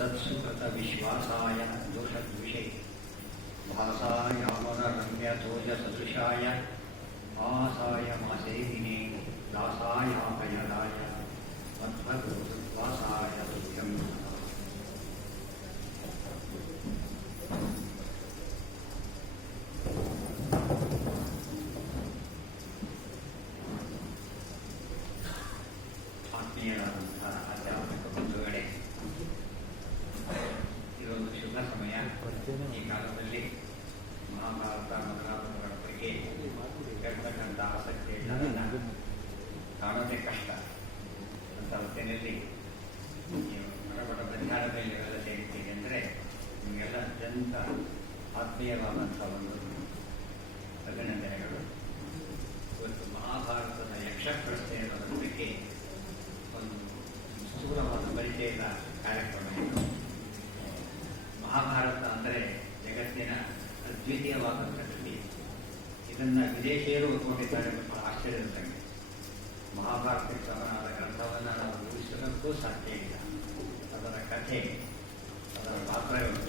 सत्सुकृत विश्वासाय दोषद्विषे भासायामरम्यतोजसदृशाय आसाय मासेहिने दासायाभयदाय मध्वगुरुवासाय तुभ्यं ಆತ್ಮೀಯರಾದಂತಹ ಅಧ್ಯಾತ್ಮಿಕ ಬಂಧುಗಳೇ, ಇದೊಂದು ಶುಭ ಸಮಯ. ಈ ಕಾಲದಲ್ಲಿ ಮಹಾಭಾರತ ಮೊದಲಾದವುಗಳ ಬಗ್ಗೆ ಕೇಳ್ತಕ್ಕಂಥ ಆಸಕ್ತಿ ಕಾಣೋದೇ ಕಷ್ಟ ಅಂತ ಹೊತ್ತಿನಲ್ಲಿ ಹೊರಬಡ ಮಧ್ಯಾಹ್ನದಲ್ಲಿ ಎಲ್ಲ ಸೇರ್ತೀವಿ ಅಂದರೆ ನಿಮಗೆಲ್ಲ ಅತ್ಯಂತ ಆತ್ಮೀಯವಾದಂಥ ಒಂದು ಅಭಿನಂದನೆಗಳು. ಇವತ್ತು ಮಹಾಭಾರತದ ಯಕ್ಷಪ್ರಶ್ನೆ ಅನ್ನೋದ್ರ ಬಗ್ಗೆ ಒಂದು ಸ್ಥೂಲವಾದ ಪರಿಚಯದ ಕಾರ್ಯಕ್ರಮ ಇದು. ಮಹಾಭಾರತ ಅಂದರೆ ಜಗತ್ತಿನ ಅದ್ವಿತೀಯವಾದಂಥ ಕೃತಿ. ಇದನ್ನು ವಿದೇಶಿಯರು ಓದ್ಕೊಂಡಿದ್ದಾರೆ ಎಂಬ ಆಶ್ಚರ್ಯದ ಸಂಗತಿ. ಮಹಾಭಾರತಕ್ಕೆ ಸಮನಾದ ಗ್ರಂಥವನ್ನು ನಾವು ಊಹಿಸಲಕ್ಕೂ ಸಾಧ್ಯ ಇಲ್ಲ. ಅದರ ಕಥೆ, ಅದರ ಪಾತ್ರಗಳು,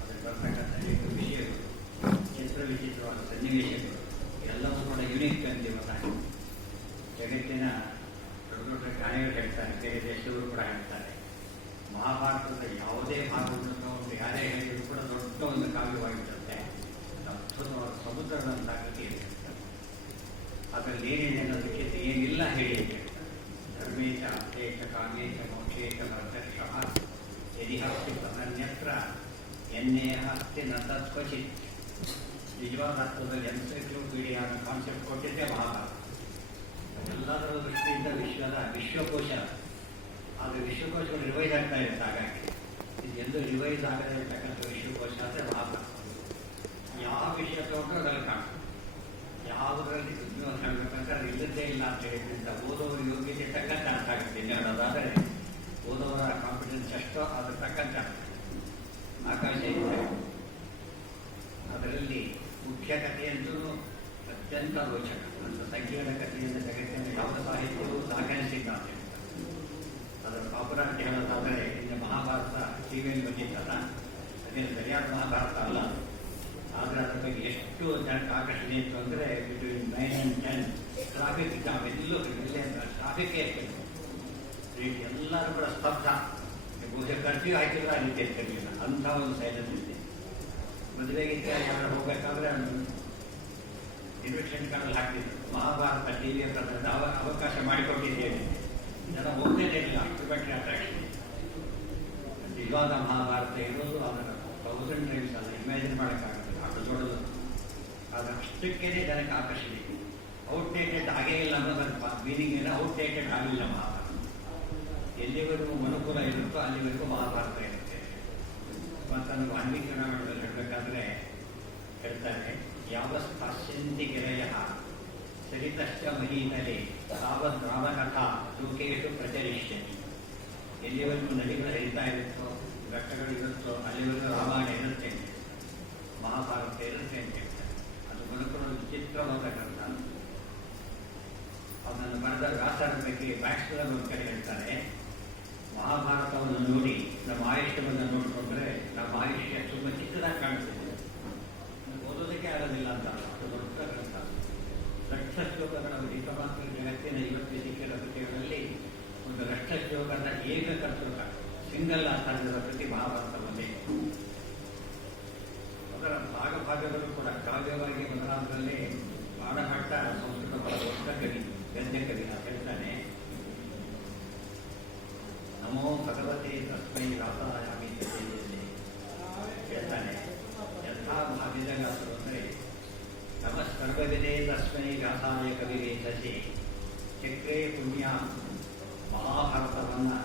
ಅದರ ಬರ್ತಕ್ಕಂಥ ವಿಷಯಗಳು, ಚಿತ್ರವಿಚಿತ್ರವಾದ ಸನ್ನಿವೇಶಗಳು ಎಲ್ಲವೂ ಕೂಡ ಯುನೀಕ್ ಅಂತ ಗೊತ್ತಾಗಿದೆ. ಜಗತ್ತಿನ ದೊಡ್ಡ ದೊಡ್ಡ ಗಾಯಗಳು ಹೇಳ್ತಾರೆ, ಬೇರೆ ದೇಶದವರು ಕೂಡ ಹೇಳ್ತಾರೆ. ಮಹಾಭಾರತದ ಯಾವುದೇ ಭಾಗವನ್ನು ತಗೊಂಡು ಯಾರೇ ಹೇಳಿದ್ರು ಕೂಡ ದೊಡ್ಡ ಒಂದು ಕಾವ್ಯವಾಗಿರುತ್ತೆ. ಅದ್ಭುತವಾದ ಸಮುದ್ರದಂಥ ಕೃತಿ ಹೇಳ್ತಾರೆ. ಅದರಲ್ಲಿ ಏನೇನು ಅನ್ನೋದಕ್ಕೆ ಏನಿಲ್ಲ ಹೇಳಿ ಅಂತ ಹೇಳ್ತಾರೆ. ಧರ್ಮೇಚ ಅರ್ಥೇಚ ಕಾಮ್ಯೇಚ ಮೋಕ್ಷೇಚ ಪ್ರತ್ಯಕ್ಷ ಯದಿ ಹಸ್ತಿ ತದನ್ಯತ್ರ ಎನ್ನೇಹ ಹಸ್ತಿ ನ ತತ್ಕ್ವಚಿತ್. ನಿಜವಾದ ಅರ್ಥದಲ್ಲಿ ಎನ್ಸೈಕ್ಲೋಪೀಡಿಯಾ ಅನ್ನೋ ಕಾನ್ಸೆಪ್ಟ್ ಕೊಟ್ಟಿದ್ದೆ ಮಹಾಭಾರತ. ಎಲ್ಲದರ ದೃಷ್ಟಿಯಿಂದ ವಿಶ್ವಕೋಶ. ಆದರೆ ವಿಶ್ವಕೋಶಗಳು ರಿವೈಸ್ ಆಗ್ತಾ ಇರುತ್ತೆ. ಹಾಗಾಗಿ ಇದು ಎಂದು ರಿವೈಸ್ ಆಗದೇ ಇರ್ತಕ್ಕಂಥ ವಿಶ್ವಕೋಶ ಅಂದರೆ ಮಹಾಭಾರತ. ಯಾವ ವಿಷಯ ತಗೊಂಡ್ರೆ ಅದರಲ್ಲಿ ಕಾಣ್ತದೆ. ಯಾವುದರಲ್ಲಿ ಹೇಳಬೇಕಂದ್ರೆ ಇಲ್ಲದೇ ಇಲ್ಲ ಅಂತ ಹೇಳಿದ್ರಿಂದ ಓದೋರ ಯೋಗ್ಯತೆ ತಕ್ಕಂತೆ ಅರ್ಥ ಆಗುತ್ತೆ. ಇನ್ನು ಹೇಳೋದಾದರೆ ಓದೋರ ಕಾನ್ಫಿಡೆನ್ಸ್ ಎಷ್ಟೋ ಅದ್ರ ತಕ್ಕಂತೆ ಆಕಾಶ ಇದೆ. ಅದರಲ್ಲಿ ಮುಖ್ಯ ಕಥೆಯಂತೂ ಅತ್ಯಂತ ರೋಚಕ. ಅಂತ ಸಂಕೀರ್ಣ ಕಥೆಯಿಂದ ಜಗತ್ತಿನ ಯಾವ ಸಾಹಿತ್ಯವೂ ದಾಖಲಿಸಿಲ್ಲ ಅಂತ ಹೇಳ್ತಾರೆ. ಅದರ ಪಾಪುಲಾರಿಟಿ ಹೇಳೋದಾದರೆ ಇನ್ನು ಮಹಾಭಾರತ ಟಿವಿಯಲ್ಲಿ ಬಂದಿತ್ತಲ್ಲ, ಅದೇನು ಸರಿಯಾದ ಮಹಾಭಾರತ ಅಲ್ಲ. ಆದರೆ ಅದರ ಬಗ್ಗೆ ಎಷ್ಟು ಜನಕ್ಕೆ ಆಕರ್ಷಣೆ ಇತ್ತು ಅಂದರೆ ಬಿಟ್ವೀನ್ 9 and 10 ಟ್ರಾಫಿಕ್ ಎಲ್ಲೂ ಟ್ರಾಫಿಕ್ಕೇ ಇರ್ತಿತ್ತು. ಎಲ್ಲರೂ ಕೂಡ ಸ್ತಬ್ಧ. ಬಹುಶಃ ಕರ್ಫ್ಯೂ ಹಾಕಿದ್ರೆ ಅಲ್ಲಿ ಇರ್ತಿರ್ಲಿಲ್ಲ. ಅಂಥ ಒಂದು ಸೈಲೆನ್ಸ್ ಇದೆ. ಮದುವೆಗೆ ಯಾರು ಹೋಗಬೇಕಾದ್ರೆ ಇನ್ವಿಟೇಷನ್ ಕಾರ್ಡಲ್ಲಿ ಹಾಕ್ತಿದ್ರು, ಮಹಾಭಾರತ ಟಿವಿಯ ಪ್ರದರ್ಶನ ಅವಕಾಶ ಮಾಡಿಕೊಟ್ಟಿದ್ದೇವೆ. ಜನ ಹೋಗ್ತೇ ಇರಲಿಲ್ಲ. ಅಷ್ಟು ಬೆಟ್ಟರೆ ಅಟ್ರಾಕ್ಷನ್. ನಿಜವಾದ ಮಹಾಭಾರತ ಇರೋದು ಅದರ 1000 ಟೈಮ್ಸ್ ಅಲ್ಲ, ಇಮ್ಯಾಜಿನ್ ಮಾಡೋಕ್ಕಾಗುತ್ತೆ. ಅಷ್ಟು ದೊಡ್ಡದು. ಆದರೆ ಅಷ್ಟಕ್ಕೇನೆ ಜನಕ್ಕೆ ಆಕರ್ಷಣೆ. ಔಟ್ಡೇಟೆಡ್ ಆಗೇ ಇಲ್ಲ ಅನ್ನೋದರ ಮೀನಿಂಗ್ ಎಲ್ಲ ಔಟ್ಡೇಟೆಡ್ ಆಗಲಿಲ್ಲ ಮಹಾಭಾರತ. ಎಲ್ಲಿವರೆಗೂ ಮನುಕೂಲ ಇರುತ್ತೋ ಅಲ್ಲಿವರೆಗೂ ಮಹಾಭಾರತ ಇರುತ್ತೆ. ಮತ್ತು ವಾಲ್ಮೀಕಿ ರಾಮಾಯಣದಲ್ಲಿ ಹೇಳಬೇಕಾದ್ರೆ ಹೇಳ್ತಾರೆ, ಯಾವ ಸ್ಪರ್ಶಂತಿ ಗೆಳೆಯ ಸರಿತಶ್ಚ ಮಹೀನಲೆ ತಾವದ್ ರಾಮಕಥಾ ಲೋಕೇಶು ಪ್ರಚರಿಷ್ಯತಿ. ಎಲ್ಲಿವರೆಗೂ ನದಿಗಳು ಹರಿತಾ ಇರುತ್ತೋ, ಘಟ್ಟಗಳು ಇರುತ್ತೋ ಅಲ್ಲಿವರೆಗೂ ರಾಮಾಯಣ ಇರುತ್ತೆ, ಮಹಾಭಾರತ ಇರುತ್ತೆ ಅಂತ ಹೇಳ್ತಾರೆ. ಅದು ಮನುಕುಲ ವಿಚಿತ್ರವಾದ ಗ್ರಂಥ. ಅದನ್ನು ಬರೆದ ವ್ಯಾಸರ ಬಗ್ಗೆ ಬ್ಯಾಟ್ಸ್ಮನ್ ಒಂದು ಕಡೆ ಹೇಳ್ತಾರೆ, ಮಹಾಭಾರತವನ್ನು ನೋಡಿ ನಮ್ಮ ಆಯುಷ್ಯವನ್ನು ನೋಡಿಕೊಂಡ್ರೆ ನಮ್ಮ ಆಯುಷ್ಯ ತುಂಬ ಚಿಕ್ಕದಾಗಿ ಕಾಣಿಸ್ತಿದೆ, ಓದೋದಕ್ಕೆ ಆಗೋದಿಲ್ಲ ಅಂತ. ಅದು ದೊಡ್ಡ ಗ್ರಂಥ. ಲಕ್ಷ ಶ್ಲೋಕಗಳ ಏಕಮಾತ್ರ ಜಗತ್ತಿನ ಇವತ್ತು ಸಿಕ್ಕಿರೋ ಕೃತಿಗಳಲ್ಲಿ ಒಂದು ಲಕ್ಷ ಶ್ಲೋಕದ ಏಕಕರ್ತೃಕ ಸಿಂಗಲ್ ಆಧಾರದ ಕೃತಿ ಮಹಾಭಾರತ ಒಂದೇ. ಅದರ ಭಾಗಗಳು ಕೂಡ ಕಾವ್ಯವಾಗಿ ಮೊದಲಾದರಲ್ಲಿ ಬಾಣಭಟ್ಟ ಸಂಸ್ಕೃತ ದೊಡ್ಡ ಕವಿ, ಗದ್ಯ ಕವಿ ಅಂತ ಹೇಳ್ತಾನೆ. ನಮೋ ಭಗವತೆ ತಸ್ಮೈ ವ್ಯಾಸಾಯಾಮಿ ಹೇಳ್ತಾನೆ. ಯಥಾ ಭಾವಿಜಗಾಸರು ಅಂದರೆ ನಮಸ್ಕರ್ವವಿದೆ ತಸ್ಮೈ ವ್ಯಾಸಾಯ ಕವಿಗೆ ಸಸಿ ಚಕ್ರೇ ಪುಣ್ಯ. ಮಹಾಭಾರತವನ್ನು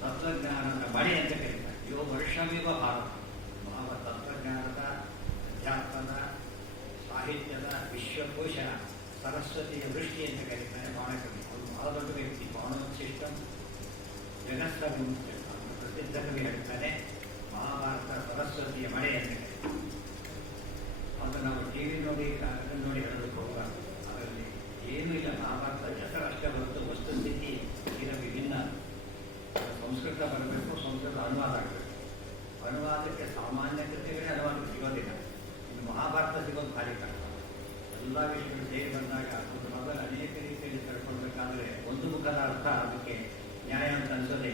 ತತ್ವಜ್ಞಾನದ ಬಳಿ ಅಂತ ಕರೀತಾರೆ. ಯೋ ವರ್ಷವಿವ ಭಾರತ. ಮಹಾಭಾರತ ತತ್ವಜ್ಞಾನದ, ಅಧ್ಯಾತ್ಮದ, ಸಾಹಿತ್ಯದ ವಿಶ್ವಕೋಶ, ಸರಸ್ವತಿಯ ವೃಷ್ಟಿ ಅಂತ ಕರೀತಾರೆ ಬಾಣಕವಿ. ಅವರು ಬಹಳ ದೊಡ್ಡ ವ್ಯಕ್ತಿ. ಬಾಣೋಚ್ಚಿಷ್ಟ ಜಗತ್ಸವಿ ಪ್ರಸಿದ್ಧ ಕವಿ ಹೇಳ್ತಾನೆ, ಮಹಾಭಾರತ ಸರಸ್ವತಿಯ ಮಳೆ ಅಂತ ಕರೀತಾರೆ. ಅದು ನಾವು ಟಿವಿ ನೋಡಿ ಹೇಳೋದಕ್ಕೆ ಹೋಗಬಾರ್ದು. ಅದರಲ್ಲಿ ಏನೂ ಇಲ್ಲ. ಮಹಾಭಾರತ ಹೆಸರು ಅಷ್ಟೇ ಹೊರತು ವಸ್ತುಸ್ಥಿತಿ ತೀರ ವಿಭಿನ್ನ. ಸಂಸ್ಕೃತ ಸಂಸ್ಕೃತ ಬರಬೇಕು, ಸಂಸ್ಕೃತ ಅನುವಾದ ಆಗಬೇಕು. ಅನುವಾದಕ್ಕೆ ಸಾಮಾನ್ಯ ಕೃತಿಗಳೇ ಅನುವಾದ ಸಿಗೋದಿಲ್ಲ. ಇನ್ನು ಮಹಾಭಾರತ ಸಿಗೋದು ಭಾರಿ ಕಷ್ಟ. ಎಲ್ಲ ವಿಷಯಗಳು ಸೇರಿ ಬಂದಾಗ ಒಂದು ಮೊದಲು ಅನೇಕ ರೀತಿಯಲ್ಲಿ ತಿಳ್ಕೊಳ್ಬೇಕಾದ್ರೆ ಒಂದು ಮುಖದ ಅರ್ಥ ಅದಕ್ಕೆ ನ್ಯಾಯ ಅಂತ ಅನಿಸೋದೇ.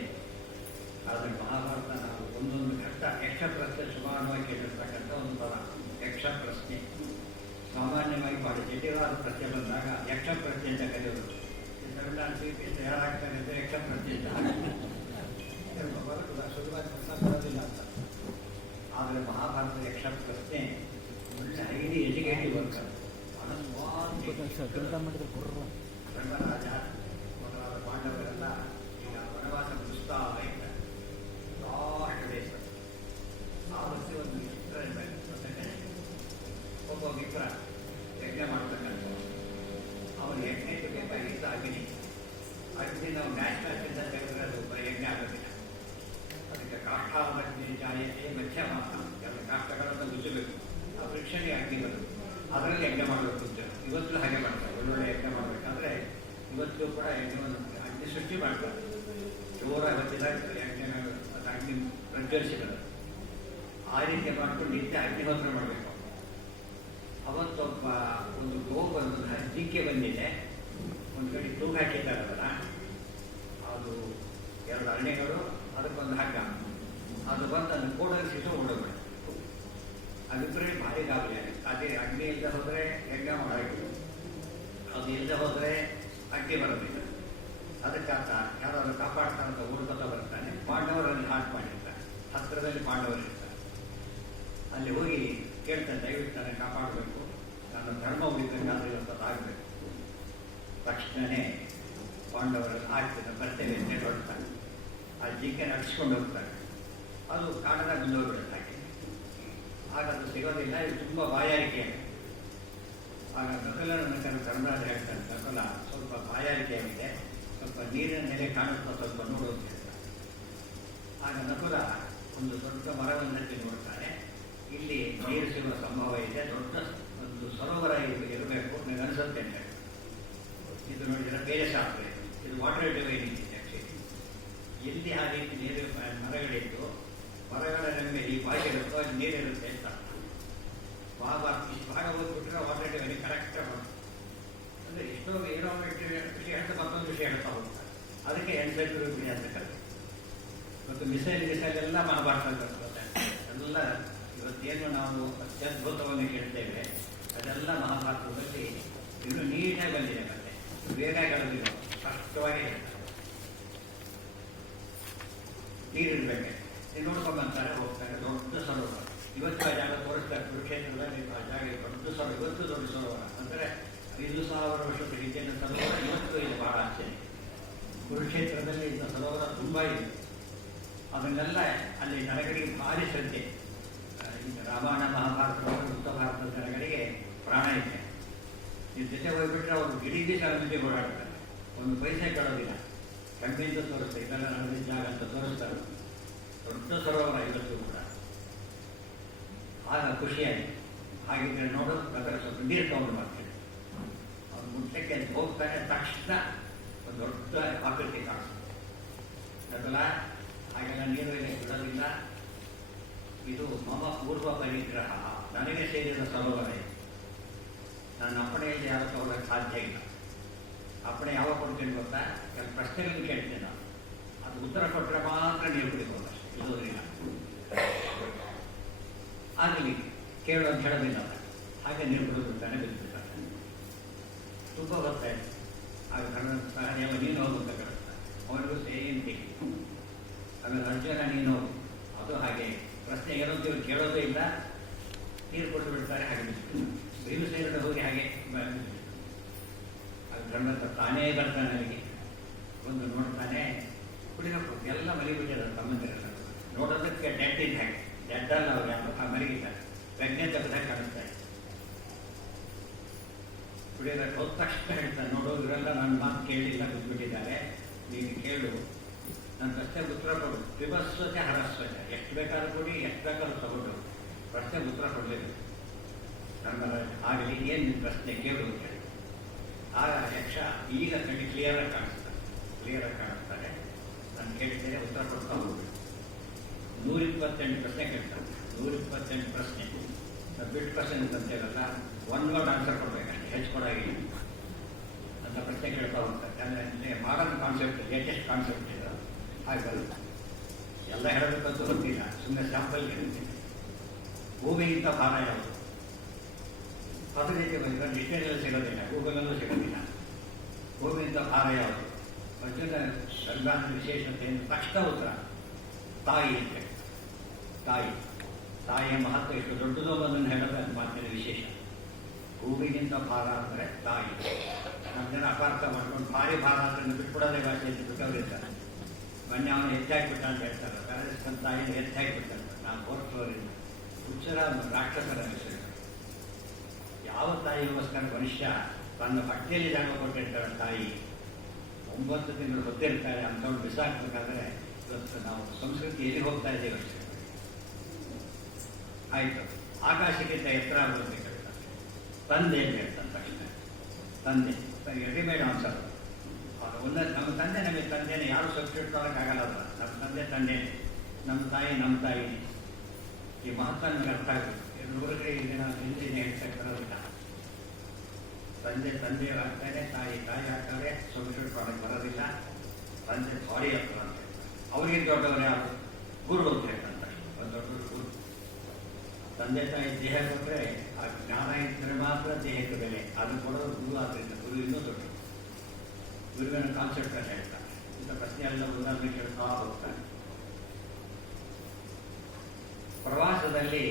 ಆದರೆ ಮಹಾಭಾರತ ನಾವು ಒಂದೊಂದು ಘಟ್ಟ ಯಕ್ಷ ಪ್ರಶ್ನೆ ಸುಮಾರವಾಗಿ ಕೇಳಿರ್ತಕ್ಕಂಥ ಒಂದು ಪದ ಯಕ್ಷ ಪ್ರಶ್ನೆ. ಸಾಮಾನ್ಯವಾಗಿ ಭಾಳ ಜಟಿಲವಾದ ಪ್ರಶ್ನೆ ಬಂದಾಗ ಯಕ್ಷ ಪ್ರಶ್ನೆ ಅಂತ ಕರೆಯೋದು. ತಮಿಳುನಾಡು ಸ್ವೀಕರಿಸಿ ಯಾರಾಗ್ತಾರೆ ಅಂದರೆ ಯಕ್ಷ ಪ್ರಶ್ನೆ ಅಂತ ಸುಲಭವಾಗಿ ಪ್ರಶ್ನೆ ಬರೋದಿಲ್ಲ ಅಂತ. ಆದರೆ ಮಹಾಭಾರತ ಯಕ್ಷ ಪ್ರಶ್ನೆ ಒಳ್ಳೆ ಹೈಲಿ ಎಜುಕೇಟಿವ್ ವರ್ಕ್. ಧರ್ಮರಾಜ ಮೊದಲಾದ ಪಾಂಡವರೆಲ್ಲ ಈಗ ವನವಾಸ ಮುಗಿಸ್ತಾ ಇದ್ದಾರೆ. ಲಾಸ್ಟ್ ದೇಶ ಆವತ್ತು ಒಂದು ಮಿತ್ರ ಇರಬೇಕು. ಒಬ್ಬ ಮಿತ್ರ ಯಜ್ಞ ಮಾಡ್ತಕ್ಕಂಥ ಅವನು ಯಜ್ಞಕ್ಕೆ ಬೇಕಾಗಿದ್ದ ಅಗ್ನಿ. ಅಗ್ನಿ ನಾವು ನ್ಯಾಷನಲ್ ತೆಗೆದ್ರೆ ಅದು ಯಜ್ಞ ಆಗೋದಿಲ್ಲ. ಅದಕ್ಕೆ ಕಾಷ್ಠಾವಗ್ನಿ ಜಾಯತೆ ಮಧ್ಯಮ ಎಲ್ಲ ಕಾಷ್ಟಗಳನ್ನು ಗುಚ್ಚಬೇಕು. ಆ ವೃಕ್ಷಣೆ ಅಗ್ನಿ ಬರುತ್ತೆ, ಅದರಲ್ಲಿ ಯಜ್ಞ ಮಾಡಬೇಕು ಅಂತ ಇವತ್ತು ಹಾಗೆ ಮಾಡ್ತಾರೆ. ಒಳ್ಳೊಳ್ಳೆ ಯಜ್ಞ ಮಾಡಬೇಕಾದ್ರೆ ಇವತ್ತು ಕೂಡ ಯಜ್ಞವನ್ನು ಅಗ್ನಿ ಸೃಷ್ಟಿ ಮಾಡ್ತಾರೆ. ಜೋರಾಗಿ ಹೊತ್ತಿದಾಗ ಯಜ್ಞ ಅದು ಅಗ್ನಿ ಪ್ರಜ್ವಲಿಸಿದ್ದಾರೆ. ಆ ರೀತಿ ಮಾಡ್ಕೊಂಡು ನಿತ್ಯ ಅಗ್ನಿಹೋತ್ರ ಮಾಡಬೇಕು. ಅವತ್ತೊಬ್ಬ ಒಂದು ಗೋಬಂದು ಜಿಂಕೆ ಬಂದಿದೆ, ಒಂದು ಕಡೆ ತೂಗು ಹಾಕಿದ್ದಾರಲ್ಲ, ಅದು 2 ಅರಣೆಗಳು, ಅದಕ್ಕೊಂದು ಹಗ್ಗ. ಅದು ಬಂದು ಅದನ್ನು ಕೋಡಲಿಸಿಟ್ಟು ಓಡೋಗ್ಬಿಡ. ಅಭಿಪ್ರಾಯ ಭಾರಿ ಗಾಬರಿ ಆಗಿದೆ. ಅದೇ ಅಗ್ನಿ ಇಲ್ಲದೆ ಹೋದರೆ ಯಜ್ಞ ಮಾಡೋದು, ಅದು ಇಲ್ಲದೆ ಹೋದರೆ ಅಗ್ನಿ ಬರೋದಿಲ್ಲ. ಅದಕ್ಕಾತ ಯಾರಾದರೂ ಕಾಪಾಡ್ತಾರಂತ ಓಡ್ಕೊತಾ ಬರ್ತಾನೆ. ಪಾಂಡವರಲ್ಲಿ ಹಾಟ್ ಮಾಡಿರ್ತಾರೆ, ಹತ್ತಿರದಲ್ಲಿ ಪಾಂಡವರಿರ್ತಾರೆ. ಅಲ್ಲಿ ಹೋಗಿ ಕೇಳ್ತಾನೆ, ದಯವಿಟ್ಟು ನನಗೆ ಕಾಪಾಡಬೇಕು, ನನ್ನ ಧರ್ಮ ಉಳಿಬೇಕಾದ್ರೆ ಇವತ್ತದಾಗಬೇಕು. ತಕ್ಷಣವೇ ಪಾಂಡವರಲ್ಲಿ ಆಗ್ತದೆ ಬರ್ತೇವೆ ಅಂತ ಹೊರಡ್ತಾನೆ. ಆ ಜಿಂಕೆ ನಡೆಸ್ಕೊಂಡು ಹೋಗ್ತಾರೆ. ಅದು ಕಾಡದಾಗ ಬಿದ್ದೋಗ್ಬಿಡುತ್ತೆ ಹಾಗೆ. ಆಗ ಅದು ಸಿಗೋದಿಲ್ಲ. ಇದು ತುಂಬ ಬಾಯಾರಿಕೆ. ಆಗ ನಕಲನ ಧರ್ಮರಾಜ ಹೇಳ್ತಾನೆ, ನಕಲ ಸ್ವಲ್ಪ ಬಾಯಾರಿಕೆ ಆಗಿದೆ, ಸ್ವಲ್ಪ ನೀರಿನ ನೆಲೆ ಕಾಣುತ್ತಾ ಸ್ವಲ್ಪ ನೋಡೋದು ಹೇಳ್ತಾನೆ. ಆಗ ನಕುಲ ಒಂದು ದೊಡ್ಡ ಮರವನ್ನು ಹಚ್ಚಿ ನೋಡ್ತಾನೆ. ಇಲ್ಲಿ ನೀರು ಸಿಗುವ ಸಂಭವ ಇದೆ, ದೊಡ್ಡ ಒಂದು ಸರೋವರ ಇರಬೇಕು ನನಗೆ ಅನಿಸುತ್ತೆ ಅಂತ ಹೇಳಿ. ಇದು ನೋಡಿದರೆ ಬೇರೆ ಶಾಸ್ತ್ರ, ಇದು ವಾಟರ್ ಡಿವೈನಿಂಗ್ ಇದೆ ಆ್ಯಕ್ಚುಲಿ. ಎಲ್ಲಿ ಆ ರೀತಿ ನೀರು ಮರಗಳಿದ್ದು ಮರಗಳ ಮೇಲೆ ಈ ಬಾಯಿ ಇರುತ್ತೋ ಅಲ್ಲಿ ನೀರಿರುತ್ತೆ ಅಂತ. ಇಷ್ಟು ಭಾಗ ಹೋಗ್ಬಿಟ್ರೆ ವಾಟರ್ ಡಿವೈನಿಂಗ್ ಕರೆಕ್ಟಾಗಿ ಬರುತ್ತೆ. ಅಂದರೆ ಎಷ್ಟೋ ಏನೋ ವಿಷಯ ಹೇಳ್ತಾ ಮತ್ತೊಂದು ವಿಷಯ ಹೇಳ್ತಾ ಹೋಗ್ತಾರೆ. ಅದಕ್ಕೆ ಎನ್ಸೈಕ್ಲೋಪೀಡಿಯಾ ಅಂತ ಕರೀತಾರೆ. ಮತ್ತು ಮಿಸೈಲ್ ಎಲ್ಲ ಮಹಾಭಾರತ ಬರ್ತದೆ. ಎಲ್ಲ ಇವತ್ತೇನು ನಾವು ಅತ್ಯದ್ಭುತವನ್ನು ಕೇಳ್ತೇವೆ ಅದೆಲ್ಲ ಮಹಾಭಾರತದಲ್ಲಿ ಇನ್ನೂ ನೀಟಾಗಿ ಬಂದಿದೆ. ಮತ್ತೆ ಬೇಗ ಕಳೆದಿಲ್ಲ, ಸ್ಪಷ್ಟವಾಗಿ ಹೇಳ್ತಾರೆ. ನೀರಿರ್ಬೇಕು, ನೀವು ನೋಡ್ಕೊಂಬಂತಾರೆ, ಹೋಗ್ತಾರೆ. ದೊಡ್ಡ ಸರೋವರ ಇವತ್ತು ಆ ಜಾಗ ತೋರಿಸ್ತಾರೆ. ಕುರುಕ್ಷೇತ್ರದಲ್ಲಿ ಆ ಜಾಗ ದೊಡ್ಡ ಸರೋವರ, ಇವತ್ತು ದೊಡ್ಡ ಸರೋವರ ಅಂದರೆ 5,000 ವರ್ಷದ ಹಿಂದಿನ ಸರೋವರ ಇವತ್ತು ಇದು ಬಹಳ ಆಶ್ಚರ್ಯ. ಕುರುಕ್ಷೇತ್ರದಲ್ಲಿ ಇಂಥ ಸರೋವರ ತುಂಬ ಇದೆ. ಅದನ್ನೆಲ್ಲ ಅಲ್ಲಿ ಜನಗಳಿಗೆ ಭಾರಿ ಶ್ರದ್ಧೆ. ರಾಮಾಯಣ ಮಹಾಭಾರತ ಉತ್ತರ ಭಾರತದ ಜನಗಳಿಗೆ ಪ್ರಾಣ ಇದೆ. ನೀವು ಜೊತೆ ಹೋಗ್ಬಿಟ್ರೆ ಅವರು ಇಡೀ ದಿವಸ ಅಲ್ಲಿಗೆ ಓಡಾಡ್ತಾರೆ, ಒಂದು ಪೈಸೆ ಕೇಳೋದಿಲ್ಲ. ಕಣ್ಣಿಂದ ತೋರಿಸ್ತಾರೆ, ಇದೆಲ್ಲ ನಡೆದ ಜಾಗ ಅಂತ ತೋರಿಸ್ತಾರೆ. ದೊಡ್ಡ ಸರೋವರ ಇವತ್ತು ಕೂಡ. ಆಗ ಖುಷಿಯಾಗಿ ಹಾಗಿದ್ರೆ ನೋಡೋದು ಬೇಕಾದ್ರೆ ಸ್ವಲ್ಪ ನೀರು ತಗೊಂಡು ಮಾಡ್ತೇನೆ. ಅವ್ರು ಮುಟ್ಟಕ್ಕೆ ಹೋಗ್ತಾನೆ, ತಕ್ಷಣ ಒಂದು ದೊಡ್ಡ ಆಕೃತಿ ಕಾಣಿಸ್ತದೆ. ಅದಲ್ಲ ಹಾಗೆಲ್ಲ ನೀರು ಬಿಡೋದಿಲ್ಲ. ಇದು ಮಮ ಪೂರ್ವ ಪರಿಗ್ರಹ, ನನಗೆ ಸೇರಿದ ಸರೋವರ ಇದೆ. ನನ್ನ ಅಪ್ಪಣೆಯಲ್ಲಿ ಯಾರು ತಗೊಳ್ಳೋಕ್ಕೆ ಸಾಧ್ಯ ಇಲ್ಲ. ಅಪ್ಪಣೆ ಯಾವಾಗ ಕೊಡ್ತೇನೆ ಗೊತ್ತಾ? ಕೆಲವು ಪ್ರಶ್ನೆಗಳನ್ನು ಕೇಳ್ತೇನೆ ನಾನು, ಅದು ಉತ್ತರ ಕೊಟ್ಟರೆ ಮಾತ್ರ ನೀರು ಕುಡಿಬೋದು, ಅಷ್ಟೇ, ಇಲ್ಲೋದ್ರಿಲ್ಲ. ಆಗಲಿ ಕೇಳು ಅಂತ ಹೇಳೋದಿಲ್ಲ. ಹಾಗೆ ನೀರು ಕುಡಿದ್ಬಿಡ್ತಾನೆ, ಬಿದ್ದುಬಿಡ್ತಾನೆ. ತುಂಬ ಗೊತ್ತಾಯ್ತು. ಆಗ ಸಹಜ ನೀನು ಹೋಗು ಅಂತ ಕೇಳುತ್ತಾರೆ. ಅವನಿಗೂ ಸೇಮ್ ಥಿಂಗ್. ಆಮೇಲೆ ಅರ್ಜುನ ನೀನು ಹೋಗು, ಅದು ಹಾಗೆ. ಪ್ರಶ್ನೆ ಏನೋ ಕೇಳೋದೇ ಇಲ್ಲ, ನೀರು ಕೊಟ್ಟು ಬಿಡ್ತಾರೆ, ಹಾಗೆ ಬಿರು ಸೇರಿದ ಹೋಗಿ ಹಾಗೆ ಅದು ಗಂಡಂತ ತಾನೇ ಬರ್ತಾನೆ. ನನಗೆ ಒಂದು ನೋಡ್ತಾನೆ, ಕುಡಿಬೇಕು ಎಲ್ಲ ಮಲಿಬಿಟ್ಟಿದ್ದಾರೆ ಸಂಬಂಧಿಕರ. ನೋಡೋದಕ್ಕೆ ಡೆಡ್ ಇದೆ, ಹಾಗೆ ಡೆಡ್ ಅಲ್ಲ ಅವ್ರು ಯಾರು ಮಲಗಿದ್ದಾರೆ, ಪ್ರಜ್ಞೆ ತಪ್ಪದಾಗ ಕಾಣಿಸ್ತಾರೆ. ಕುಡಿಯೋದಕ್ಕೆ ಹೋದ ತಕ್ಷಣ ಹೇಳ್ತಾನೆ, ನೋಡೋದ್ರೆಲ್ಲ ನನ್ನ ಮಾತು ಕೇಳಿಲ್ಲ, ಬಿದ್ದುಬಿಟ್ಟಿದ್ದಾರೆ, ನೀನು ಕೇಳು, ನನ್ನ ಪ್ರಶ್ನೆ ಉತ್ತರ ಕೊಡು. ವಿಭಸ್ವತೆ ಹರಸ್ವತೆ, ಎಷ್ಟು ಬೇಕಾದ್ರೂ ಕೊಡಿ, ಎಷ್ಟು ಬೇಕಾದ್ರೂ ತಗೊಂಡು ಪ್ರಶ್ನೆ ಉತ್ತರ ಕೊಡಬೇಕು. ನನ್ನ ಆಗಲಿ, ಏನು ನಿಮ್ಮ ಪ್ರಶ್ನೆ ಕೇಳು ಅಂತ ಹೇಳಿ. ಆಗ ಯಕ್ಷ ಈಗ ಕಣ್ಣಿ ಕ್ಲಿಯರಾಗಿ ಕಾಣಿಸ್ತಾನೆ. ನಾನು ಕೇಳಿದ್ದೇನೆ, ಉತ್ತರ ಕೊಡ್ತಾ ಹೋಗ್ಬೇಕು. 128 ಪ್ರಶ್ನೆ ಕೇಳ್ತಾರೆ. 128 ಪ್ರಶ್ನೆ ಬಿಟ್ ಕ್ವಶನ್ ಅಂತೇವಲ್ಲ, ಒನ್ ವರ್ಡ್ ಆನ್ಸರ್ ಕೊಡ್ಬೇಕಂತೆ, ಹೆಚ್ಚು ಕೊಡಾಗಿಲ್ಲ ಅಂತ ಪ್ರಶ್ನೆ ಕೇಳ್ತಾ ಹೋಗ್ತಾರೆ. ಅಂದರೆ ಮಾಡರ್ನ್ ಕಾನ್ಸೆಪ್ಟ್, ಲೇಟೆಸ್ಟ್ ಕಾನ್ಸೆಪ್ಟ್ ಇದು ಹಾಗಲ್ಲ. ಎಲ್ಲ ಹೇಳಬೇಕಂತೂ ಗೊತ್ತಿಲ್ಲ, ಸುಮ್ಮನೆ ಸ್ಯಾಂಪಲ್ ಹೇಳ್ತೀನಿ. ಭೂಮಿಗಿಂತ ಭಾರ ಯಾವುದು? ಅದು ರೀತಿ ಬಂದಿರೋ ಡಿಕ್ಷನರಿಯಲ್ಲಿ ಸಿಗೋದಿಲ್ಲ, ಗೂಗಲಲ್ಲೂ ಸಿಗೋದಿಲ್ಲ. ಭೂಮಿಗಿಂತ ಭಾರ ಯಾವುದು? ಅರ್ಜುನ ಸಂಧಾನದ ವಿಶೇಷತೆ ತಕ್ಷಣ ಉತ್ತರ ತಾಯಿ ಅಂತ. ತಾಯಿಯ ಮಹತ್ವ ಎಷ್ಟು ದೊಡ್ಡದೋ ಅನ್ನೋದನ್ನು ಹೇಳೋದು ಅದು ಮಾತಿನ ವಿಶೇಷ. ಭೂಮಿಗಿಂತ ಭಾರ ಅಂದರೆ ತಾಯಿ. ನಮ್ಮ ಜನ ಅಪಾರ್ಥ ಮಾಡ್ಕೊಂಡು ಭಾರಿ ಭಾರ ಅಂತ ಬಿಟ್ಬಿಡೋದೇ ಭಾಷೆ ಅಂತ ಬಿಟ್ಟವರಿರ್ತಾರೆ. ಮೊನ್ನೆ ಅವನು ಎತ್ತಾಕ್ಬಿಟ್ಟ ಅಂತ ಹೇಳ್ತಾರೆ. ಪ್ಯಾರಿಸ್ನ ತಾಯಿನ ಎತ್ತಾಕ್ಬಿಡ್ತಾರೆ. ನಾವು ಹೋಗ್ತವರಿಂದ ಹುಚ್ಚರ ರಾಕ್ಷಸರ ಹೆಸರು. ಯಾವ ತಾಯಿಗೋಸ್ಕರ ಮನುಷ್ಯ ತನ್ನ ಹೊಟ್ಟೆಯಲ್ಲಿ ಜಾಗ ಕೊಟ್ಟಿರ್ತಾರೆ ತಾಯಿ, 9 ತಿಂಗಳು ಗೊತ್ತಿರ್ತಾರೆ ಅಂಥವ್ರು ಬಿಸಾಕ್ಬೇಕಾದ್ರೆ ಇವತ್ತು ನಾವು ಸಂಸ್ಕೃತಿ ಎಲ್ಲಿ ಹೋಗ್ತಾ ಇದ್ದೇವೆ ಅಷ್ಟೇ. ಆಯಿತು, ಆಕಾಶಕ್ಕಿಂತ ಎತ್ತರ ಆಗೋದಕ್ಕೆ ಹೇಳ್ತಾರೆ. ತಂದೆ ಅಂತ ಹೇಳ್ತಾನೆ ತಕ್ಷಣ. ತಂದೆ ರೆಡಿಮೇಡ್ ಆನ್ಸರ್. ನಮ್ಮ ತಂದೆ ನಮಗೆ ತಂದೆನೇ, ಯಾರು ಸಬ್ಸ್ಟಿಟ್ಯೂಟ್ ಮಾಡೋಕ್ಕಾಗಲ್ಲ. ಅಲ್ಲ, ನಮ್ಮ ತಂದೆ, ನಮ್ಮ ತಾಯಿ. ಈ ಮಹತ್ವ ನಮಗೆ ಅರ್ಥ ಆಗುತ್ತೆ. ಹುಡುಗರಿಗೆ ಈಗ ನಾವು ಹಿಂದಿನ ಹೇಳ್ತಾ ಇರೋದಿಲ್ಲ. ತಂದೆ ಆಗ್ತಾರೆ, ತಾಯಿ ಆಗ್ತಾರೆ, ಸಬ್ಸ್ಟಿಟ್ಯೂಟ್ ಮಾಡೋಕ್ಕೆ ಬರೋದಿಲ್ಲ. ತಂದೆ ಬಾಡಿ ಆಗ್ತಾರೆ ಅಂತ ಹೇಳ್ತಾರೆ. ಅವರಿಗೆ ದೊಡ್ಡವರು ಯಾರು? ಗುರು ಅಂತ ಹೇಳ್ತಾರೆ. ಒಂದು ದೊಡ್ಡ ಗುರು. ತಂದೆ ತಾಯಿ ದೇಹ ಕೊಟ್ಟರೆ ಆ ಜ್ಞಾನ ಇದ್ದರೆ ಮಾತ್ರ ದೇಹಕ್ಕೆ ಬೆಲೆ. ಅದು ಕೊಡೋದು ಗುರು. ಆದ್ದರಿಂದ ಗುರು ಇನ್ನೂ ದೊಡ್ಡದು. ಗುರುವಿನ ಕಾನ್ಸೆಪ್ಟ್ ಅಂತ ಹೇಳ್ತಾರೆ. ಇಂಥ ಪ್ರಶ್ನೆ ಎಲ್ಲ ಉದಾಹರಣೆ ಕೇಳ್ತಾ ಹೋಗ್ತಾರೆ. ಪ್ರವಾಸದಲ್ಲಿ